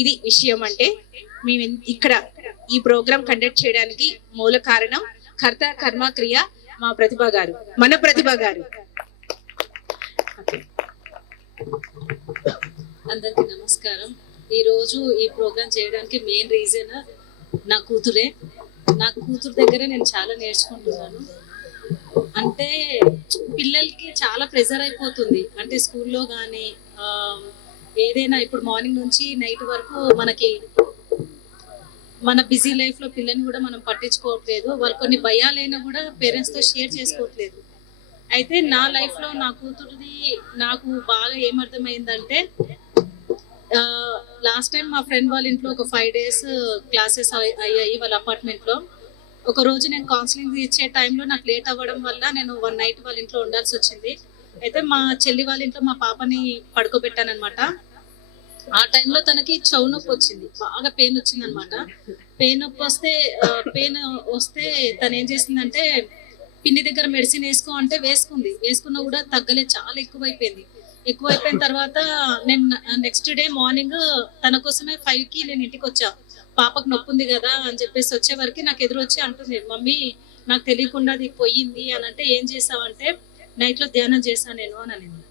ఇది విషయం. అంటే మేము ఇక్కడ ఈ ప్రోగ్రామ్ కండక్ట్ చేయడానికి మూల కారణం కర్త కర్మ క్రియ మా ప్రతిభ గారు, మన ప్రతిభ గారు. అందరికీ నమస్కారం. ఈ రోజు ఈ ప్రోగ్రామ్ చేయడానికి మెయిన్ రీజన్ నా కూతురే. నా కూతురు దగ్గర నేను చాలా నేర్చుకుంటున్నాను. అంటే పిల్లలకి చాలా ప్రెజర్ అయిపోతుంది. అంటే స్కూల్లో కానీ ఏదైనా ఇప్పుడు మార్నింగ్ నుంచి నైట్ వరకు మనకి మన బిజీ లైఫ్ లో పిల్లల్ని కూడా మనం పట్టించుకోవట్లేదు. వాళ్ళు కొన్ని భయాలైనా కూడా పేరెంట్స్ తో షేర్ చేసుకోవట్లేదు. అయితే నా లైఫ్ లో నా కూతురుది నాకు బాగా ఏమర్థమైందంటే, లాస్ట్ టైం మా ఫ్రెండ్ వాళ్ళ ఇంట్లో ఒక 5 days క్లాసెస్ అయ్యాయి వాళ్ళ అపార్ట్మెంట్ లో. ఒక రోజు నేను కౌన్సిలింగ్ ఇచ్చే టైంలో నాకు లేట్ అవ్వడం వల్ల నేను 1 night వాళ్ళ ఇంట్లో ఉండాల్సి వచ్చింది. అయితే మా చెల్లి వాళ్ళ ఇంట్లో మా పాపని పడుకోబెట్టాను అనమాట. ఆ టైంలో తనకి చెవు నొప్పి వచ్చింది, బాగా పెయిన్ వచ్చింది అనమాట. పెయిన్ వస్తే తను ఏం చేసిందంటే పిన్ని దగ్గర మెడిసిన్ వేసుకో అంటే వేసుకున్నా కూడా తగ్గలేదు, చాలా ఎక్కువైపోయిన తర్వాత నేను నెక్స్ట్ డే మార్నింగ్ తన కోసమే 5కి నేను ఇంటికి వచ్చా. పాపకు నొప్పి ఉంది కదా అని చెప్పేసి వచ్చే వరకు నాకు ఎదురు వచ్చి అంటుంది, మమ్మీ నాకు తెలియకుండా అది పోయింది అని. అంటే ఏం చేసావంటే నైట్ లో ధ్యానం చేశాను నేను అని అనింది.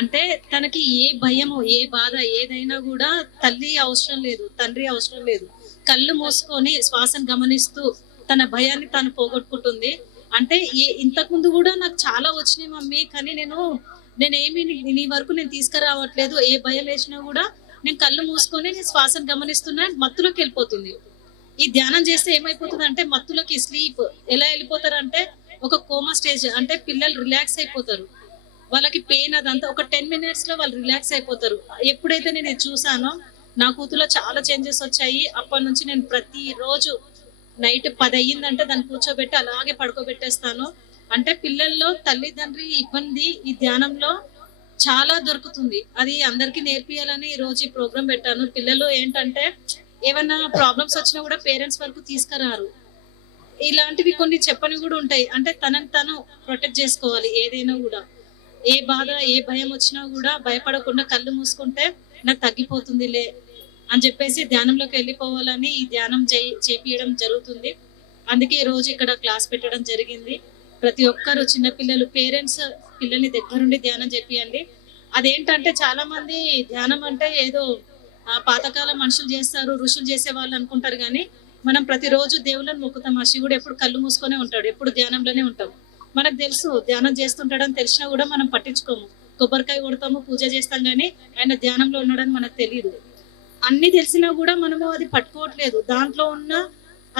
అంటే తనకి ఏ భయము ఏ బాధ ఏదైనా కూడా తల్లి అవసరం లేదు, తండ్రి అవసరం లేదు. కళ్ళు మూసుకొని శ్వాసను గమనిస్తూ తన భయాన్ని తను పోగొట్టుకుంటుంది. అంటే ఇంతకు ముందు కూడా నాకు చాలా వచ్చినాయి మమ్మీ, కానీ నేనేమి నీ వరకు నేను తీసుకురావట్లేదు. ఏ భయం వేసినా కూడా నేను కళ్ళు మూసుకొని నేను శ్వాసను గమనిస్తున్నా, మత్తులోకి వెళ్ళిపోతుంది. ఈ ధ్యానం చేస్తే ఏమైపోతుంది అంటే మత్తులోకి స్లీప్ ఎలా వెళ్ళిపోతారు అంటే ఒక కోమా స్టేజ్. అంటే పిల్లలు రిలాక్స్ అయిపోతారు, వాళ్ళకి పెయిన్ అదంతా ఒక 10 minutes లో వాళ్ళు రిలాక్స్ అయిపోతారు. ఎప్పుడైతే నేను ఇది చూసానో నా కూతురులో చాలా చేంజెస్ వచ్చాయి. అప్పటి నుంచి నేను ప్రతిరోజు నైట్ 10 అయ్యిందంటే దాన్ని కూర్చోబెట్టి అలాగే పడుకోబెట్టేస్తాను. అంటే పిల్లల్లో తల్లిదండ్రి ఇబ్బంది ఈ ధ్యానంలో చాలా దొరుకుతుంది. అది అందరికీ నేర్పియాలని ఈ రోజు ఈ ప్రోగ్రామ్ పెట్టాను. పిల్లలు ఏంటంటే ఏమైనా ప్రాబ్లమ్స్ వచ్చినా కూడా పేరెంట్స్ వరకు తీసుకురారు. ఇలాంటివి కొన్ని చెప్పని కూడా ఉంటాయి. అంటే తనని తను ప్రొటెక్ట్ చేసుకోవాలి. ఏదైనా కూడా ఏ బాధ ఏ భయం వచ్చినా కూడా భయపడకుండా కళ్ళు మూసుకుంటే నాకు తగ్గిపోతుందిలే అని చెప్పేసి ధ్యానంలోకి వెళ్ళిపోవాలని ఈ ధ్యానం చేపియడం జరుగుతుంది. అందుకే ఈ రోజు ఇక్కడ క్లాస్ పెట్టడం జరిగింది. ప్రతి ఒక్కరు చిన్నపిల్లలు పేరెంట్స్ పిల్లల్ని దగ్గరుండి ధ్యానం చేపియండి. అదేంటంటే చాలా మంది ధ్యానం అంటే ఏదో పాతకాలం మనుషులు చేస్తారు, ఋషులు చేసే వాళ్ళు అనుకుంటారు. కానీ మనం ప్రతిరోజు దేవుళ్ళని మొక్కుతాం. ఆ శివుడు ఎప్పుడు కళ్ళు మూసుకొనే ఉంటాడు, ఎప్పుడు ధ్యానంలోనే ఉంటాం. మనకు తెలుసు ధ్యానం చేస్తుంటాడని తెలిసినా కూడా మనం పట్టించుకోము. కొబ్బరికాయ కొడతాము, పూజ చేస్తాం, కానీ ఆయన ధ్యానంలో ఉన్నాడని మనకు తెలియదు. అన్ని తెలిసినా కూడా మనము అది పట్టుకోవట్లేదు. దాంట్లో ఉన్న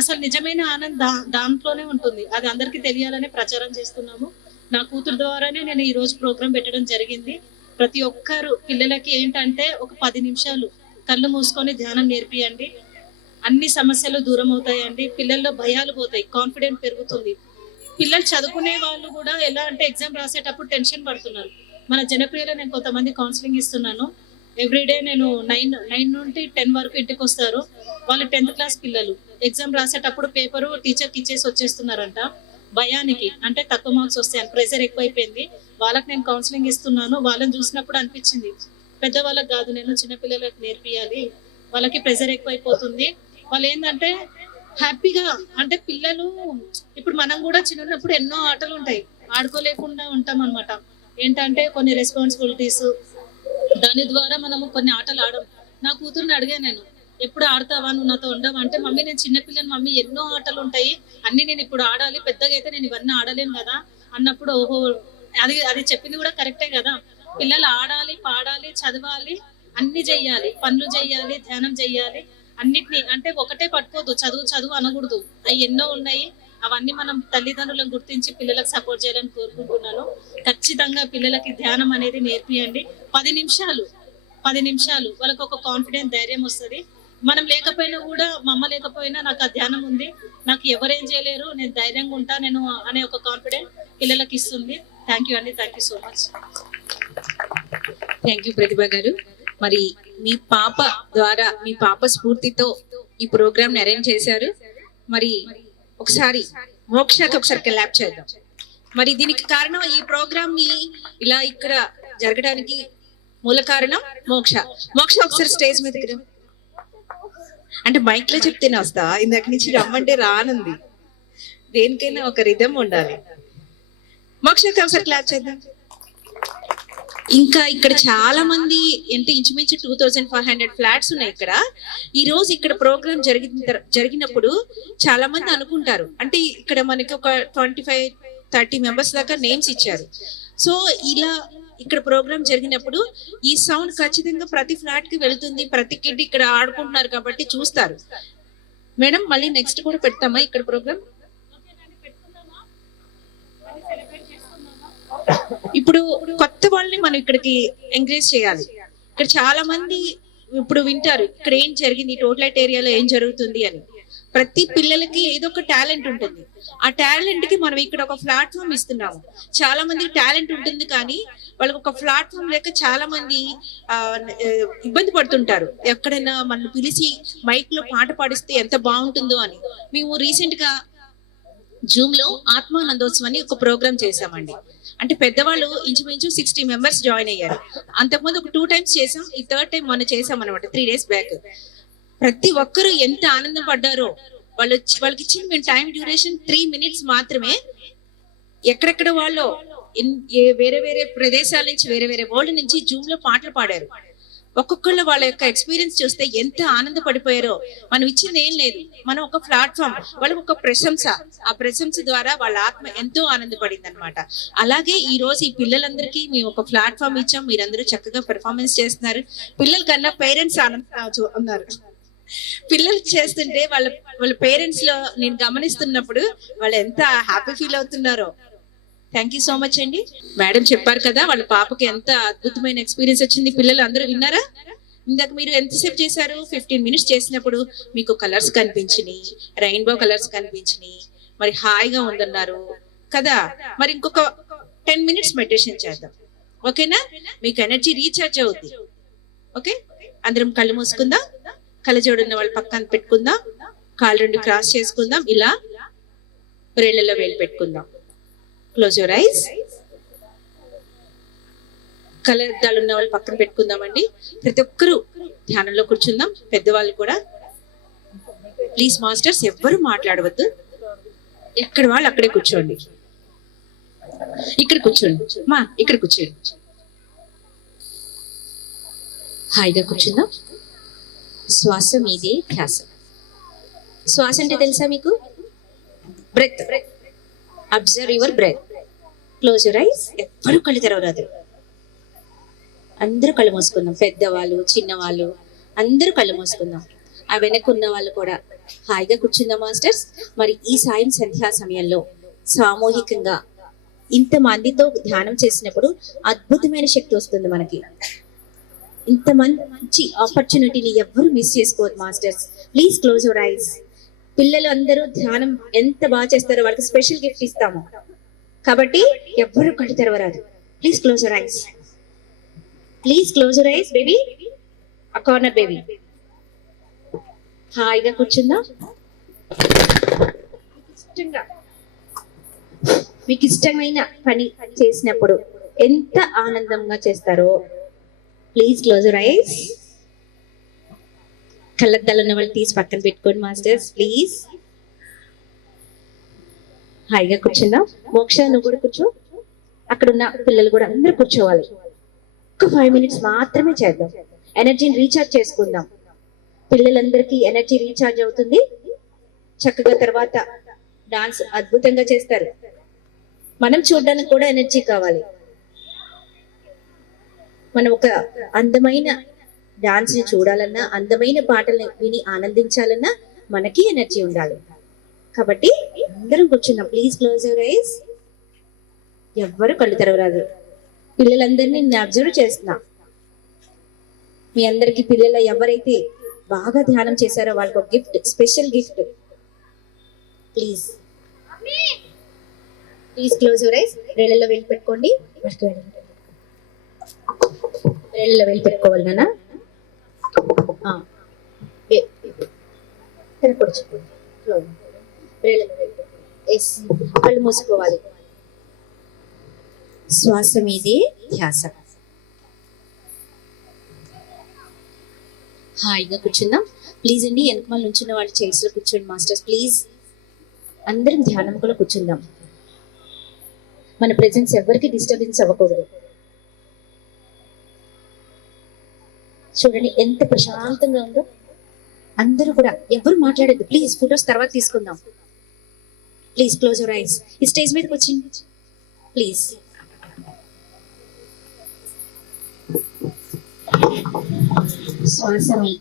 అసలు నిజమైన ఆనందం దాంట్లోనే ఉంటుంది. అది అందరికీ తెలియాలని ప్రచారం చేస్తున్నాము. నా కూతురు ద్వారానే నేను ఈ రోజు ప్రోగ్రామ్ పెట్టడం జరిగింది. ప్రతి ఒక్కరు పిల్లలకి ఏంటంటే ఒక 10 నిమిషాలు కళ్ళు మూసుకొని ధ్యానం నేర్పియండి. అన్ని సమస్యలు దూరం అవుతాయండి. పిల్లల్లో భయాలు పోతాయి, కాన్ఫిడెంట్ పెరుగుతుంది. పిల్లలు చదువుకునే వాళ్ళు కూడా ఎలా అంటే ఎగ్జామ్ రాసేటప్పుడు టెన్షన్ పడుతున్నారు. మన జనప్రియలో నేను కొంతమంది కౌన్సిలింగ్ ఇస్తున్నాను. ఎవ్రీడే నేను 9 నుండి 10 వరకు ఇంటికి వస్తారు. వాళ్ళు 10th క్లాస్ పిల్లలు ఎగ్జామ్ రాసేటప్పుడు పేపరు టీచర్కి ఇచ్చేసి వచ్చేస్తున్నారంట. భయానికి అంటే తక్కువ మార్క్స్ వస్తాయని ప్రెషర్ ఎక్కువైపోయింది. వాళ్ళకి నేను కౌన్సిలింగ్ ఇస్తున్నాను. వాళ్ళని చూసినప్పుడు అనిపించింది పెద్దవాళ్ళకి కాదు, నేను చిన్నపిల్లలకు నేర్పియాలి, వాళ్ళకి ప్రెషర్ ఎక్కువైపోతుంది. వాళ్ళు ఏంటంటే హ్యాపీగా అంటే పిల్లలు ఇప్పుడు మనం కూడా చిన్నప్పుడు ఎన్నో ఆటలు ఉంటాయి, ఆడుకోలేకుండా ఉంటాం అనమాట. ఏంటంటే కొన్ని రెస్పాన్సిబిలిటీస్, దాని ద్వారా మనము కొన్ని ఆటలు ఆడం. నా కూతుర్ని అడిగా నేను, ఎప్పుడు ఆడతావా, నువ్వు నాతో ఉండవా అంటే, మమ్మీ నేను చిన్నపిల్లని మమ్మీ, ఎన్నో ఆటలు ఉంటాయి, అన్ని నేను ఇప్పుడు ఆడాలి, పెద్దగా అయితే నేను ఇవన్నీ ఆడలేను కదా అన్నప్పుడు, ఓహో అది చెప్పింది కూడా కరెక్టే కదా. పిల్లలు ఆడాలి, పాడాలి, చదవాలి, అన్ని చెయ్యాలి, పనులు చెయ్యాలి, ధ్యానం చెయ్యాలి, అన్నిటినీ. అంటే ఒకటే పట్టుకోవద్దు, చదువు అనకూడదు. అవి ఎన్నో ఉన్నాయి, అవన్నీ మనం తల్లిదండ్రులను గుర్తించి పిల్లలకు సపోర్ట్ చేయాలని కోరుకుంటున్నాను. ఖచ్చితంగా పిల్లలకి ధ్యానం అనేది నేర్పియండి. 10 నిమిషాలు వాళ్ళకి ఒక కాన్ఫిడెన్స్, ధైర్యం వస్తుంది. మనం లేకపోయినా కూడా, మా అమ్మ లేకపోయినా నాకు ఆ ధ్యానం ఉంది, నాకు ఎవరేం చేయలేరు, నేను ధైర్యంగా ఉంటా నేను అనే ఒక కాన్ఫిడెన్స్ పిల్లలకి ఇస్తుంది. థ్యాంక్ యూ అండి, thank you so much. Thank you Pratibha గారు. మరి మీ పాప ద్వారా, మీ పాప స్ఫూర్తితో ఈ ప్రోగ్రామ్ ని అరేంజ్ చేశారు. మరి ఒకసారి మోక్షకి ఒకసారి క్లాప్ చేద్దాం. మరి దీనికి కారణం, ఈ ప్రోగ్రామ్ ని ఇలా ఇక్కడ జరగడానికి మూల కారణం మోక్ష. మోక్ష ఒకసారి స్టేజ్ మీదకి రా. అంటే మైక్ లో చెప్తేనే వస్తా, ఇందాక నుంచి రమ్మంటే రానుంది. దేనికైనా ఒక రిథమ్ ఉండాలి. మోక్షకి ఒకసారి క్లాప్ చేద్దాం. ఇంకా ఇక్కడ చాలా మంది, అంటే ఇంచుమించు 2500 ఫ్లాట్స్ ఉన్నాయి ఇక్కడ. ఈ రోజు ఇక్కడ ప్రోగ్రామ్ జరిగినప్పుడు చాలా మంది అనుకుంటారు, అంటే ఇక్కడ మనకి ఒక 25-30 మెంబర్స్ దాకా నేమ్స్ ఇచ్చారు. సో ఇలా ఇక్కడ ప్రోగ్రామ్ జరిగినప్పుడు ఈ సౌండ్ ఖచ్చితంగా ప్రతి ఫ్లాట్ కి వెళ్తుంది. ప్రతి కిడ్ ఇక్కడ ఆడుకుంటున్నారు కాబట్టి చూస్తారు. మేడం మళ్ళీ నెక్స్ట్ కూడా పెడతామా ఇక్కడ ప్రోగ్రామ్? ఇప్పుడు కొత్త వాళ్ళని మనం ఇక్కడికి ఎంకరేజ్ చేయాలి. ఇక్కడ చాలా మంది ఇప్పుడు వింటారు ఇక్కడ ఏం జరిగింది, టోటలైట్ ఏరియాలో ఏం జరుగుతుంది అని. ప్రతి పిల్లలకి ఏదో ఒక టాలెంట్ ఉంటుంది. ఆ టాలెంట్ కి మనం ఇక్కడ ఒక ప్లాట్ఫామ్ ఇస్తున్నాము. చాలా మంది టాలెంట్ ఉంటుంది కానీ వాళ్ళకి ఒక ప్లాట్ఫామ్ లేక చాలా మంది ఇబ్బంది పడుతుంటారు. ఎక్కడైనా మనం పిలిచి మైక్ లో పాట పాడిస్తే ఎంత బాగుంటుందో అని. మేము రీసెంట్ గా జూమ్ లో ఆత్మానందోత్సవం అని ఒక ప్రోగ్రామ్ చేసామండి. అంటే పెద్దవాళ్ళు ఇంచుమించు 60 మెంబర్స్ జాయిన్ అయ్యారు. అంతకుముందు ఒక 2 times చేసాం, ఈ 3rd time మొన్న చేసాం అనమాట, 3 days బ్యాక్. ప్రతి ఒక్కరు ఎంత ఆనందం పడ్డారో. వాళ్ళకి ఇచ్చిన మేము టైం డ్యూరేషన్ 3 minutes మాత్రమే. ఎక్కడెక్కడ వాళ్ళు వేరే వేరే ప్రదేశాల నుంచి, వేరే వేరే వరల్డ్ నుంచి జూమ్ లో పాటలు పాడారు. ఒక్కొక్కళ్ళు వాళ్ళ యొక్క ఎక్స్పీరియన్స్ చూస్తే ఎంత ఆనందపడిపోయారో. మనం ఇచ్చింది ఏం లేదు, మనం ఒక ప్లాట్ఫామ్, వాళ్ళకి ఒక ప్రశంస. ఆ ప్రశంస ద్వారా వాళ్ళ ఆత్మ ఎంతో ఆనందపడింది అనమాట. అలాగే ఈ రోజు ఈ పిల్లలందరికీ మేము ఒక ప్లాట్ఫామ్ ఇచ్చాం. మీరందరూ చక్కగా పెర్ఫార్మెన్స్ చేస్తున్నారు. పిల్లల కన్నా పేరెంట్స్ ఉన్నారు. పిల్లలు చేస్తుంటే వాళ్ళ పేరెంట్స్ లో నేను గమనిస్తున్నప్పుడు వాళ్ళు ఎంత హ్యాపీ ఫీల్ అవుతున్నారో. థ్యాంక్ యూ సో మచ్ అండి. మేడం చెప్పారు కదా వాళ్ళ పాపకి ఎంత అద్భుతమైన ఎక్స్పీరియన్స్ వచ్చింది. పిల్లలు అందరూ విన్నారా? ఇందాక మీరు ఎంతసేపు చేశారు? 15 minutes చేసినప్పుడు మీకు కలర్స్ కనిపించినాయి, రెయిన్బో కలర్స్ కనిపించినాయి, మరి హాయిగా ఉందన్నారు కదా. మరి ఇంకొక 10 minutes మెడిటేషన్ చేద్దాం, ఓకేనా? మీకు ఎనర్జీ రీఛార్జ్ అవుద్ది. ఓకే, అందరం కళ్ళు మూసుకుందాం. కళ్ళజోడున్న వాళ్ళు పక్కన పెట్టుకుందాం. కాళ్ళు 2 క్రాస్ చేసుకుందాం. ఇలా బ్రెళ్ళలో వేలు పెట్టుకుందాం. Close your ice. కళ్ళద్దాలు ఉన్న వాళ్ళు పక్కన పెట్టుకుందామండి. ప్రతి ఒక్కరూ ధ్యానంలో కూర్చుందాం. పెద్దవాళ్ళు కూడా ప్లీజ్ మాస్టర్స్ ఎవ్వరు మాట్లాడవద్దు. ఎక్కడ వాళ్ళు అక్కడే కూర్చోండి. ఇక్కడ కూర్చోండి మా, ఇక్కడ కూర్చోండి. హాయిగా కూర్చుందాం. శ్వాస మీదే ధ్యాస. శ్వాస అంటే తెలుసా మీకు? Breath. Observe your breath. Close your eyes. ఎవ్వరూ కళ్ళు తెరవరాదు. అందరూ కళ్ళు మూసుకుందాం. పెద్దవాళ్ళు, చిన్నవాళ్ళు అందరూ కళ్ళు మూసుకుందాం. ఆ వెనక్కున్న వాళ్ళు కూడా హాయిగా కూర్చుందాం మాస్టర్స్. మరి ఈ సాయం సంధ్యా సమయంలో సామూహికంగా ఇంతమందితో ధ్యానం చేసినప్పుడు అద్భుతమైన శక్తి వస్తుంది మనకి. ఇంత మంచి ఆపర్చునిటీని ఎవ్వరు మిస్ చేసుకోవద్దు masters. Please close your ice. పిల్లలు అందరూ ధ్యానం ఎంత బాగా చేస్తారో వాళ్ళకి స్పెషల్ గిఫ్ట్ ఇస్తాము కాబట్టి ఎవ్వరు కళ్ళు తెరవరాదు. Please close your ice. Please close your ice baby. ఆ కార్నర్ బేబీ. హాయిగా కూర్చుందా. మీకు ఇష్టమైన పని చేసినప్పుడు ఎంత ఆనందంగా చేస్తారో. Please close your ice. కళ్ళద్దాలు ఉన్న వాళ్ళు తీసి పక్కన పెట్టుకోండి మాస్టర్స్ ప్లీజ్. హాయిగా కూర్చుందాం. మోక్ష నువ్వు కూడా కూర్చో. అక్కడున్న పిల్లలు కూడా అందరూ కూర్చోవాలి. ఒక 5 minutes మాత్రమే చేద్దాం. ఎనర్జీని రీఛార్జ్ చేసుకుందాం. పిల్లలందరికీ ఎనర్జీ రీఛార్జ్ అవుతుంది. చక్కగా తర్వాత డాన్స్ అద్భుతంగా చేస్తారు. మనం చూడడానికి కూడా ఎనర్జీ కావాలి. మనం ఒక అందమైన డాన్స్ ని చూడాలన్నా, అందమైన పాటలు విని ఆనందించాలన్నా మనకి ఎనర్జీ ఉండాలి. కాబట్టి అందరం కూర్చున్నాం. Please close your ice. ఎవ్వరు కళ్ళు తెరవరాదు. పిల్లలందరినీ నేను అబ్జర్వ్ చేస్తున్నా. మీ అందరికి పిల్లలు ఎవరైతే బాగా ధ్యానం చేశారో వాళ్ళకి ఒక gift, special gift. Please please close your eyes. వేళ్ళలో వెళ్ళి పెట్టుకోండి. వేళ్ళలో వెళ్ళి పెట్టుకోవాలి నాన్న. కళ్ళు మూసుకోవాలి. శ్వాస మీదే ధ్యాస. హాయిగా కూర్చుందాం. ప్లీజ్ అండి, వెనకమాల నుంచున్న వాళ్ళు చైర్స్ లో కూర్చోండి మాస్టర్స్. ప్లీజ్ అందరం ధ్యానం కూడా కూర్చుందాం. మన ప్రెజెన్స్ ఎవరికి డిస్టర్బెన్స్ అవ్వకూడదు. చూడండి ఎంత ప్రశాంతంగా ఉందో. అందరూ కూడా ఎవరు మాట్లాడద్దు ప్లీజ్. ఫొటోస్ తర్వాత తీసుకుందాం. Please close your ice. ఈ స్టేజ్ మీదకి వచ్చింది ప్లీజ్. శ్వాస మీ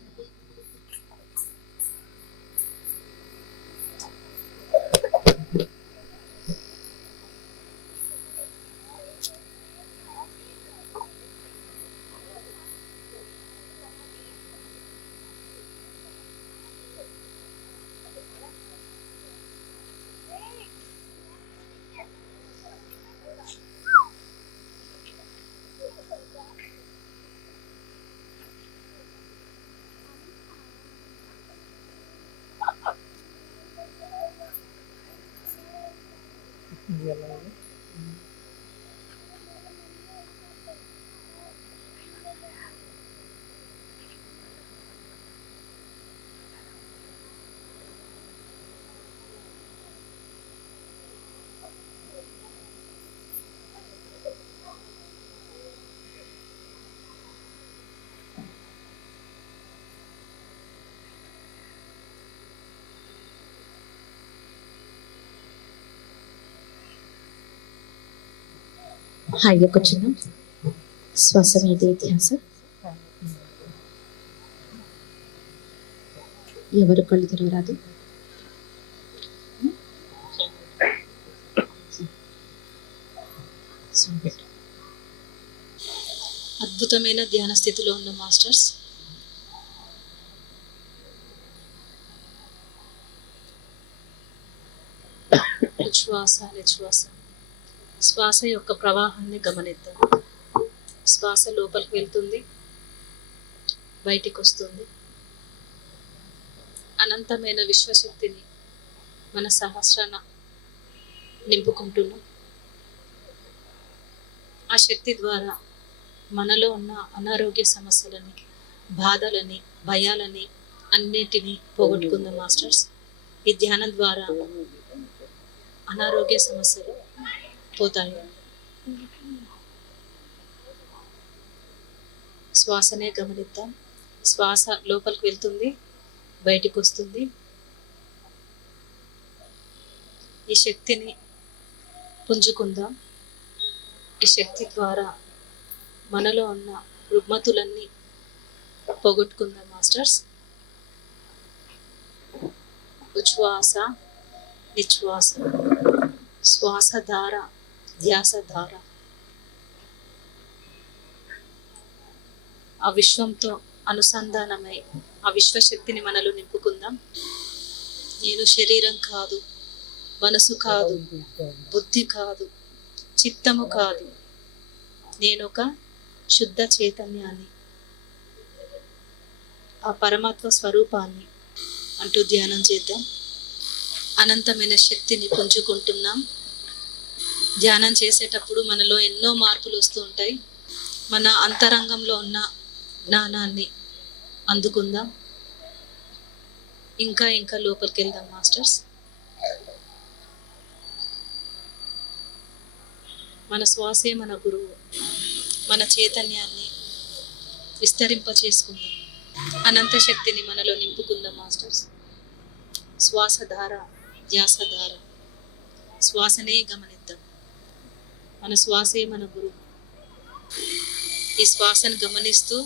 హాయిగా కూర్చుందాం. శ్వాస మీదే ధ్యాస. ఎవరు కళ్ళు తెరవరాదు. అద్భుతమైన ధ్యాన స్థితిలో ఉన్న మాస్టర్స్. ఉచ్ఛ్వాస నిశ్వాస. శ్వాస యొక్క ప్రవాహాన్ని గమనిద్దాం. శ్వాస లోపలికి వెళ్తుంది, బయటికి వస్తుంది. అనంతమైన విశ్వశక్తిని మన సహస్రాన నింపుకుంటున్నాం. ఆ శక్తి ద్వారా మనలో ఉన్న అనారోగ్య సమస్యలని, బాధలని, భయాలని అన్నిటినీ పోగొట్టుకుందాం మాస్టర్స్. ఈ ధ్యానం ద్వారా అనారోగ్య సమస్యలు పోతాయి. శ్వాసనే గమనిద్దాం. శ్వాస లోపలికి వెళ్తుంది, బయటికి వస్తుంది. ఈ శక్తిని పుంజుకుందాం. ఈ శక్తి ద్వారా మనలో ఉన్న రుగ్మతులన్నీ పోగొట్టుకుందాం మాస్టర్స్. ఉచ్ఛ్వాస నిశ్వాస. శ్వాసధార ధ్యాసధార. ఆ విశ్వంతో అనుసంధానమై ఆ విశ్వశక్తిని మనలో నింపుకుందాం. నేను శరీరం కాదు, మనసు కాదు, బుద్ధి కాదు, చిత్తము కాదు, నేనొక శుద్ధ చైతన్యాన్ని, ఆ పరమాత్మ స్వరూపాన్ని అంటూ ధ్యానం చేద్దాం. అనంతమైన శక్తిని పుంజుకుంటున్నాం. ధ్యానం చేసేటప్పుడు మనలో ఎన్నో మార్పులు వస్తూ ఉంటాయి. మన అంతరంగంలో ఉన్న జ్ఞానాన్ని అందుకుందాం. ఇంకా ఇంకా లోపలికి వెళ్దాం మాస్టర్స్. మన శ్వాసే మన గురువు. మన చైతన్యాన్ని విస్తరింప చేసుకుందాం. అనంత శక్తిని మనలో నింపుకుందాం మాస్టర్స్. శ్వాసధార ధ్యాసధార. శ్వాసనే గమనిద్దాం. మన శ్వాసే మన గురువు. ఈ శ్వాసను గమనిస్తూ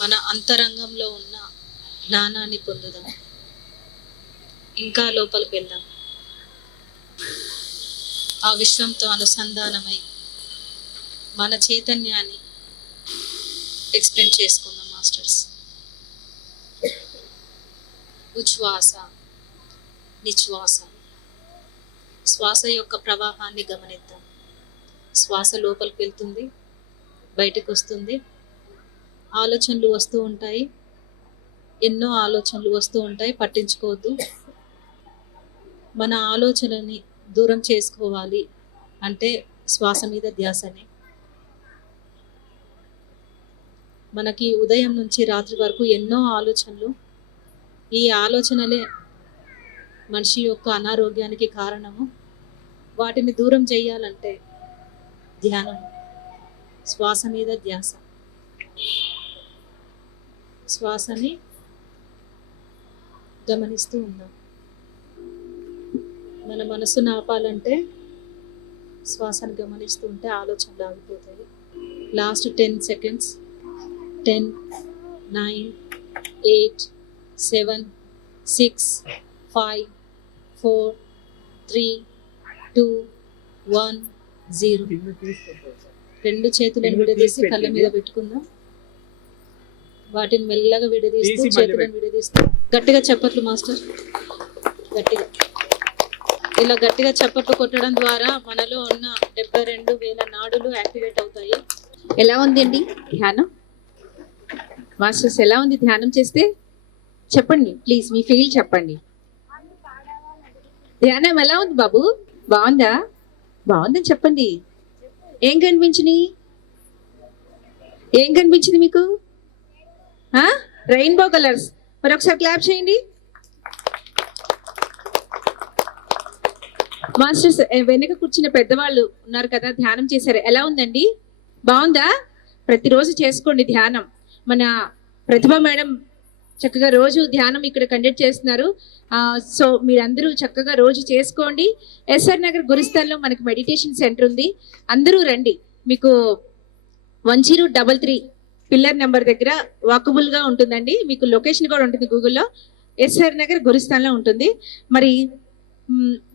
మన అంతరంగంలో ఉన్న జ్ఞానాన్ని పొందుదాం. ఇంకా లోపలికి వెళ్దాం. ఆ విశ్వంతో అనుసంధానమై మన చైతన్యాన్ని ఎక్స్టెండ్ చేసుకుందాం మాస్టర్స్. ఉచ్ఛ్వాస, నిశ్వాస, శ్వాస యొక్క ప్రవాహాన్ని గమనిద్దాం. శ్వాస లోపలికి వెళ్తుంది, బయటకు వస్తుంది. ఆలోచనలు వస్తూ ఉంటాయి, ఎన్నో ఆలోచనలు వస్తూ ఉంటాయి, పట్టించుకోవద్దు. మన ఆలోచనని దూరం చేసుకోవాలి అంటే శ్వాస మీద ధ్యాసనే. మనకి ఉదయం నుంచి రాత్రి వరకు ఎన్నో ఆలోచనలు, ఈ ఆలోచనలే మనిషి యొక్క అనారోగ్యానికి కారణము. వాటిని దూరం చేయాలంటే ధ్యానం, శ్వాస మీద ధ్యాస. శ్వాసని గమనిస్తూ ఉందాం. మన మనసును ఆపాలంటే శ్వాసను గమనిస్తూ ఉంటే ఆలోచనలు ఆగిపోతాయి. Last 10 seconds. 10, 9, 8, 7, 6, 5, 4, 3, 2, 1, 0. రెండు చేతులను విడదీసి కళ్ళ మీద పెట్టుకుందాం. వాటిని మెల్లగా విడదీస్తూ, చేతులను విడదీస్తూ గట్టిగా చప్పట్లు మాస్టర్, గట్టిగా. ఇలా గట్టిగా చప్పట్లు కొట్టడం ద్వారా మనలో ఉన్న 72,000 నాడులు యాక్టివేట్ అవుతాయి. ఎలా ఉందండి ధ్యానం? మాస్టర్స్ ఎలా ఉంది ధ్యానం చేస్తే? చెప్పండి ప్లీజ్, మీ ఫీల్ చెప్పండి. ధ్యానం ఎలా ఉంది బాబు? బాగుందా? బాగుందని చెప్పండి. ఏం కనిపించింది? ఏం కనిపించింది మీకు? Rainbow colours. మరి ఒకసారి క్లాప్ చేయండి మాస్టర్స్. వెనక కూర్చున్న పెద్దవాళ్ళు ఉన్నారు కదా, ధ్యానం చేశారు, ఎలా ఉందండి? బాగుందా? ప్రతిరోజు చేసుకోండి ధ్యానం. మన ప్రతిభ మేడం చక్కగా రోజు ధ్యానం ఇక్కడ కండక్ట్ చేస్తున్నారు. సో మీరందరూ చక్కగా రోజు చేసుకోండి. ఎస్ఆర్ నగర్ గురుస్థాన్లో మనకి మెడిటేషన్ సెంటర్ ఉంది, అందరూ రండి. మీకు 1033 పిల్లర్ నెంబర్ దగ్గర వాకబుల్ గా ఉంటుందండి. మీకు లొకేషన్ కూడా ఉంటుంది గూగుల్లో. ఎస్ఆర్ నగర్ గురుస్థాన్లో ఉంటుంది. మరి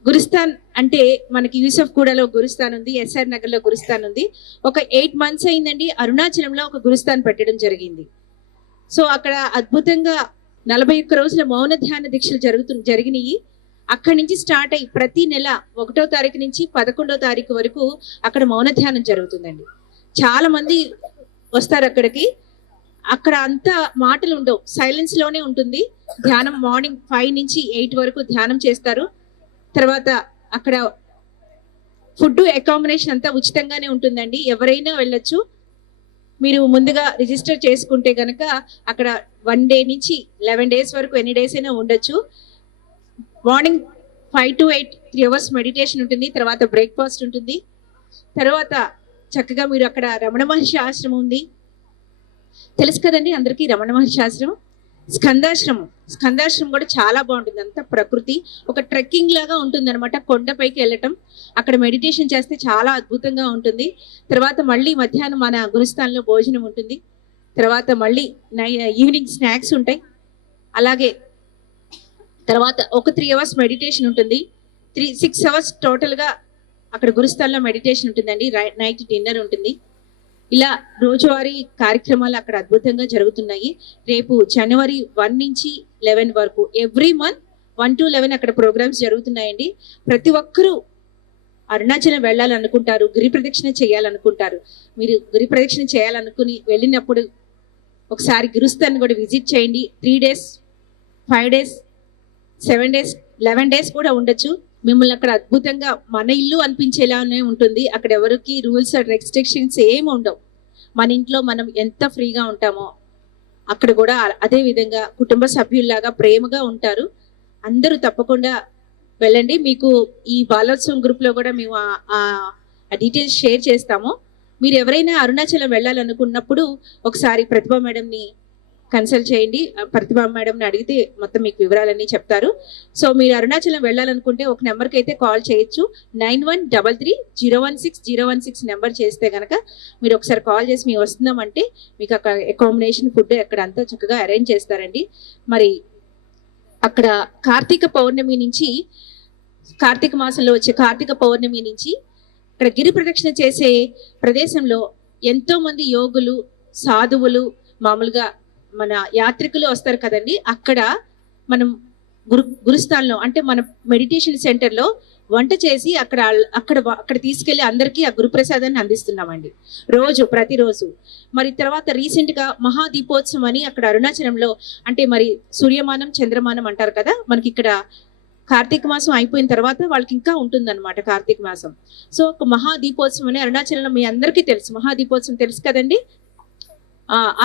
గురుస్థాన్ అంటే మనకి యూసఫ్ కూడలో గురుస్థాన్ ఉంది, ఎస్ఆర్ నగర్లో గురుస్థాన్ ఉంది. ఒక 8 months అయిందండి అరుణాచలంలో ఒక గురుస్థాన్ పెట్టడం జరిగింది. సో అక్కడ అద్భుతంగా 41 రోజుల మౌన ధ్యాన దీక్షలు జరిగినాయి. అక్కడి నుంచి స్టార్ట్ అయ్యి ప్రతి నెల 1వ తారీఖు నుంచి 11వ తారీఖు వరకు అక్కడ మౌన ధ్యానం జరుగుతుందండి. చాలా మంది వస్తారు అక్కడికి. అక్కడ అంతా మాటలు ఉండవు, సైలెన్స్ లోనే ఉంటుంది ధ్యానం. మార్నింగ్ 5 నుంచి 8 వరకు ధ్యానం చేస్తారు. తర్వాత అక్కడ ఫుడ్, అకామిడేషన్ అంతా ఉచితంగానే ఉంటుందండి, ఎవరైనా వెళ్ళొచ్చు. మీరు ముందుగా రిజిస్టర్ చేసుకుంటే కనుక అక్కడ 1 day నుంచి 11 days వరకు ఎన్ని డేస్ అయినా ఉండొచ్చు. మార్నింగ్ 5 to 8 3 hours మెడిటేషన్ ఉంటుంది, తర్వాత బ్రేక్ఫాస్ట్ ఉంటుంది. తర్వాత చక్కగా మీరు అక్కడ రమణ మహర్షి ఆశ్రమం ఉంది, తెలుసు కదండి అందరికీ రమణ మహర్షి ఆశ్రమం. స్కందాశ్రమం కూడా చాలా బాగుంటుంది, అంతా ప్రకృతి. ఒక ట్రెక్కింగ్ లాగా ఉంటుంది అనమాట, కొండపైకి వెళ్ళటం. అక్కడ మెడిటేషన్ చేస్తే చాలా అద్భుతంగా ఉంటుంది. తర్వాత మళ్ళీ మధ్యాహ్నం మన గురుస్థాన్లో భోజనం ఉంటుంది. తర్వాత మళ్ళీ ఈవినింగ్ స్నాక్స్ ఉంటాయి. అలాగే తర్వాత ఒక 3 hours మెడిటేషన్ ఉంటుంది. 6 hours టోటల్గా అక్కడ గురుస్థాన్లో మెడిటేషన్ ఉంటుందండి. నైట్ డిన్నర్ ఉంటుంది. ఇలా రోజువారీ కార్యక్రమాలు అక్కడ అద్భుతంగా జరుగుతున్నాయి. రేపు January 1 నుంచి 11 వరకు ఎవ్రీ మంత్ 1 to 11 అక్కడ ప్రోగ్రామ్స్ జరుగుతున్నాయండి. ప్రతి ఒక్కరూ అరుణాచలం వెళ్ళాలనుకుంటారు, గిరి ప్రదక్షిణ చేయాలనుకుంటారు. మీరు గిరి ప్రదక్షిణ చేయాలనుకుని వెళ్ళినప్పుడు ఒకసారి గురుస్థాన్ కూడా విజిట్ చేయండి. 3 days, 5 days, 7 days, 11 days కూడా ఉండొచ్చు. మిమ్మల్ని అక్కడ అద్భుతంగా మన ఇల్లు అనిపించేలానే ఉంటుంది. అక్కడ ఎవరికి రూల్స్ అండ్ రెస్ట్రిక్షన్స్ ఏమి ఉండవు. మన ఇంట్లో మనం ఎంత ఫ్రీగా ఉంటామో అక్కడ కూడా అదే విధంగా కుటుంబ సభ్యుల్లాగా ప్రేమగా ఉంటారు. అందరూ తప్పకుండా వెళ్ళండి. మీకు ఈ బాలోత్సవం గ్రూప్లో కూడా మేము ఆ డీటెయిల్స్ షేర్ చేస్తాము. మీరు ఎవరైనా అరుణాచలం వెళ్ళాలనుకున్నప్పుడు ఒకసారి ప్రతిభా మేడంని కన్సల్ట్ చేయండి. ప్రతిభా మేడంని అడిగితే మొత్తం మీకు వివరాలన్నీ చెప్తారు. సో మీరు అరుణాచలం వెళ్ళాలనుకుంటే ఒక నెంబర్కి అయితే కాల్ చేయొచ్చు. 9133016016 నెంబర్ చేస్తే కనుక మీరు ఒకసారి కాల్ చేసి మేము వస్తున్నామంటే మీకు అక్కడ అకామిడేషన్, ఫుడ్ అక్కడ అంతా చక్కగా అరేంజ్ చేస్తారండి. మరి అక్కడ కార్తీక పౌర్ణమి నుంచి, కార్తీక మాసంలో వచ్చే కార్తీక పౌర్ణమి నుంచి అక్కడ గిరి ప్రదక్షిణ చేసే ప్రదేశంలో ఎంతో మంది యోగులు, సాధువులు, మామూలుగా మన యాత్రికులు వస్తారు కదండి. అక్కడ మనం గురుస్థానంలో అంటే మన మెడిటేషన్ సెంటర్లో వంట చేసి అక్కడ తీసుకెళ్లి అందరికీ ఆ గురుప్రసాదాన్ని అందిస్తున్నామండి ప్రతిరోజు. మరి తర్వాత రీసెంట్ గా మహాదీపోత్సవం అని అక్కడ అరుణాచలంలో, అంటే మరి సూర్యమానం చంద్రమానం అంటారు కదా, మనకి ఇక్కడ కార్తీక మాసం అయిపోయిన తర్వాత వాళ్ళకి ఇంకా ఉంటుందన్నమాట కార్తీక మాసం. సో ఒక మహాదీపోత్సవం అని అరుణాచలంలో మీ అందరికీ తెలుసు, మహాదీపోత్సవం తెలుసు కదండి.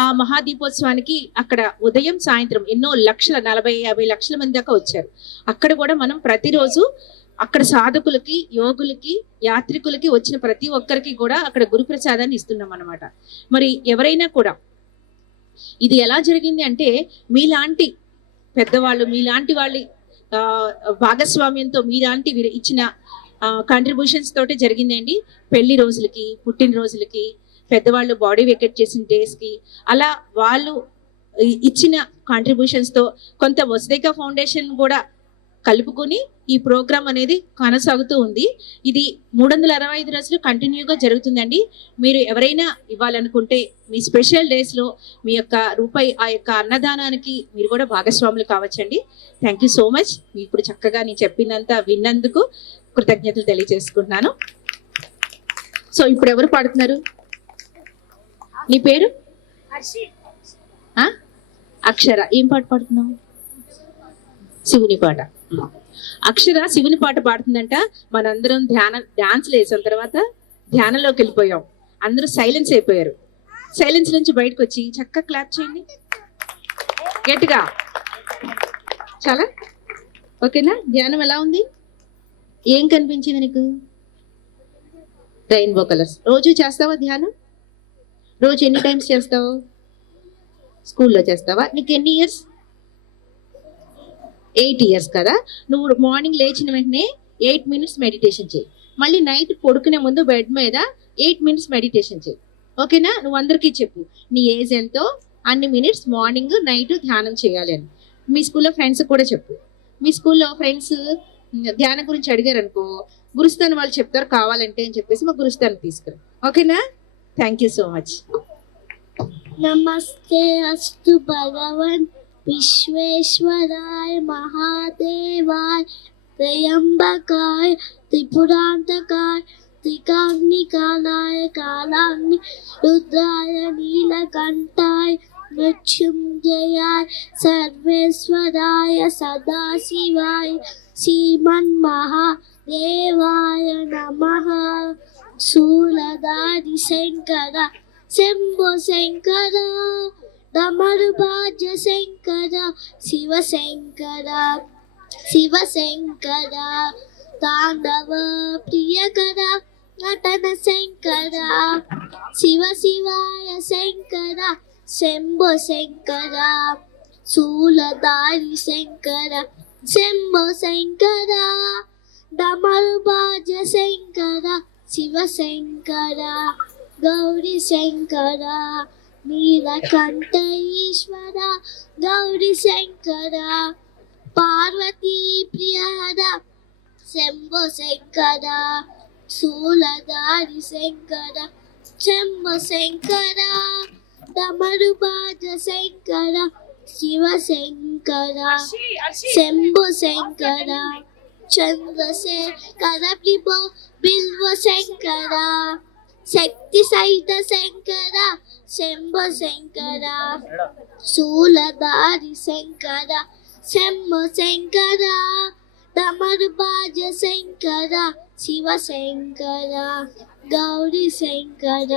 ఆ మహాదీపోత్సవానికి అక్కడ ఉదయం సాయంత్రం ఎన్నో లక్షల 40-50 లక్షల మంది దాకా వచ్చారు. అక్కడ కూడా మనం ప్రతిరోజు అక్కడ సాధకులకి, యోగులకి, యాత్రికులకి వచ్చిన ప్రతి ఒక్కరికి కూడా అక్కడ గురుప్రసాదాన్ని ఇస్తున్నాం అన్నమాట. మరి ఎవరైనా కూడా ఇది ఎలా జరిగింది అంటే మీలాంటి పెద్దవాళ్ళు, మీలాంటి వాళ్ళ భాగస్వామ్యంతో, మీలాంటి ఇచ్చిన కంట్రిబ్యూషన్స్ తోటే జరిగిందండి. పెళ్లి రోజులకి, పుట్టినరోజులకి, పెద్దవాళ్ళు బాడీ వెకెట్ చేసిన డేస్కి, అలా వాళ్ళు ఇచ్చిన కాంట్రిబ్యూషన్స్తో కొంత వసుదైక ఫౌండేషన్ కూడా కలుపుకొని ఈ ప్రోగ్రామ్ అనేది కొనసాగుతూ ఉంది. ఇది 365 రోజులు కంటిన్యూగా జరుగుతుందండి. మీరు ఎవరైనా ఇవ్వాలనుకుంటే మీ స్పెషల్ డేస్లో మీ యొక్క రూపాయి ఆ యొక్క అన్నదానానికి మీరు కూడా భాగస్వాములు కావచ్చండి. Thank you so much. ఇప్పుడు చక్కగా నేను చెప్పినంత విన్నందుకు కృతజ్ఞతలు తెలియజేసుకుంటున్నాను. సో ఇప్పుడు ఎవరు పాడుతున్నారు? నీ పేరు? అక్షర. ఏం పాట పాడుతున్నావు? శివుని పాట. అక్షర శివుని పాట పాడుతుందంట. మనందరం డాన్స్లు వేసాం, తర్వాత ధ్యానంలోకి వెళ్ళిపోయాం. అందరూ సైలెన్స్ అయిపోయారు. సైలెన్స్ నుంచి బయటకు వచ్చి చక్కగా క్లాప్ చేయండి గట్టిగా. చాలా ఓకేనా? ధ్యానం ఎలా ఉంది? ఏం కనిపించింది నీకు? Rainbow colours. రోజు చేస్తావా ధ్యానం? రోజు ఎన్ని టైమ్స్ చేస్తావు? స్కూల్లో చేస్తావా? నీకు ఎన్ని ఇయర్స్? 8 ఇయర్స్ కదా. నువ్వు మార్నింగ్ లేచిన వెంటనే 8 మినిట్స్ మెడిటేషన్ చేయి. మళ్ళీ నైట్ పడుకునే ముందు బెడ్ మీద 8 మినిట్స్ మెడిటేషన్ చేయి. ఓకేనా? నువ్వు అందరికీ చెప్పు నీ ఏజ్ ఎంతో అన్ని మినిట్స్ మార్నింగ్ నైట్ ధ్యానం చేయాలి అని. మీ స్కూల్లో ఫ్రెండ్స్ కూడా చెప్పు. మీ స్కూల్లో ఫ్రెండ్స్ ధ్యానం గురించి అడిగారు అనుకో, గురుస్థానం వాళ్ళు చెప్తారు కావాలంటే అని చెప్పేసి మా గురుస్థానం తీసుకురా. ఓకేనా? Thank you so much. నమస్తే అస్తు భగవన్ విశ్వేశ్వరాయ మహాదేవాయ త్రయంబకాయ త్రిపురాంతకాయ త్రికాగ్నికాలాయ కాలాగ్ని రుద్రాయ నీలకంఠాయ మృత్యుంజయాయ సర్వేశ్వరాయ సదాశివాయ శ్రీమన్మహాదేవాయ నమః. శూలధారి శంకర శంభో శంకర డమరుబాజ శంకర శివశంకర శివశంకర తాండవ ప్రియకర నటన శంకర శివ శివాయ శంకర శంభో శంకర శూలధారి శంకర శంభో శంకర డమరుబాజ శంకర శివశంకర గౌరీ శంకర నీలకంఠ ఈశ్వర గౌరీ శంకర పార్వతీ ప్రియహర శంభో శంకర శూలధారి శంకర శంభో శంకర డమరుబాజ శంకర శివశంకర శంభో శంకర చంద్రశేఖర విభో బిల్వ శంకర శక్తి సహిత శంకర శంభో శంకర శూలధారి శంకర శంభో శంకర డమరుబాజ శంకర శివశంకర గౌరీ శంకర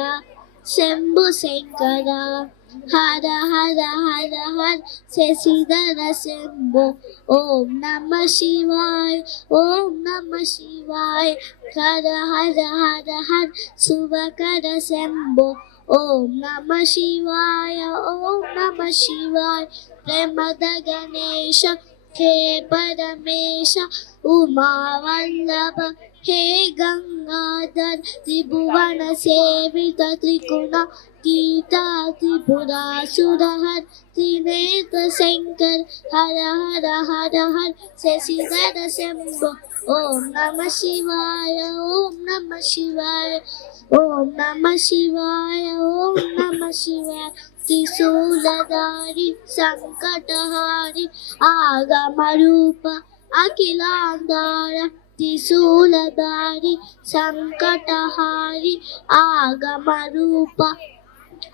శంభో శంకర హర హర హర హర శశిధర శంభో ఓం నమ శివాయ ఓం నమ శివాయ హర హర హర హర శుభకర శంభో ఓం నమ శివాయ ఓం నమ శివాయ ప్రేమద గణేశ హే పరమేశ ఉమా వల్లభ हे गंगाधर त्रिभुवन सेवित त्रिगुण गीता त्रिपुरासुरहर त्रिनेत्र शंकर हर हर हर हर शशिधर शंभो ओम नमः शिवाय ओम नमः शिवाय ओम नमः शिवाय ओम नमः शिवाय त्रिशूलधारी संकटहारी आगमरूप अखिलांधार त्रिशूलधारी संकटहारी आगमरूप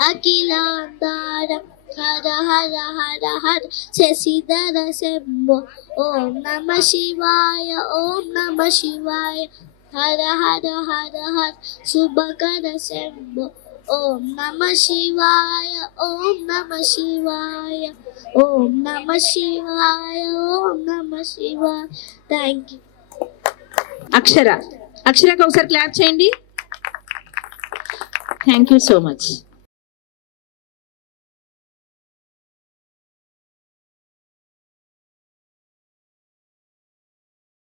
अखिलांधार हर हर हर हर शशिधर शंभो ओम नमः शिवाय ओम नमः शिवाय हर हर हर हर शुभकर शंभो ओम नमः शिवाय ओम नमः शिवाय ओम नमः शिवाय ओम नमः शिवाय थैंक यू అక్షరకి ఒకసారి క్లాప్ చేయండి. Thank you so much.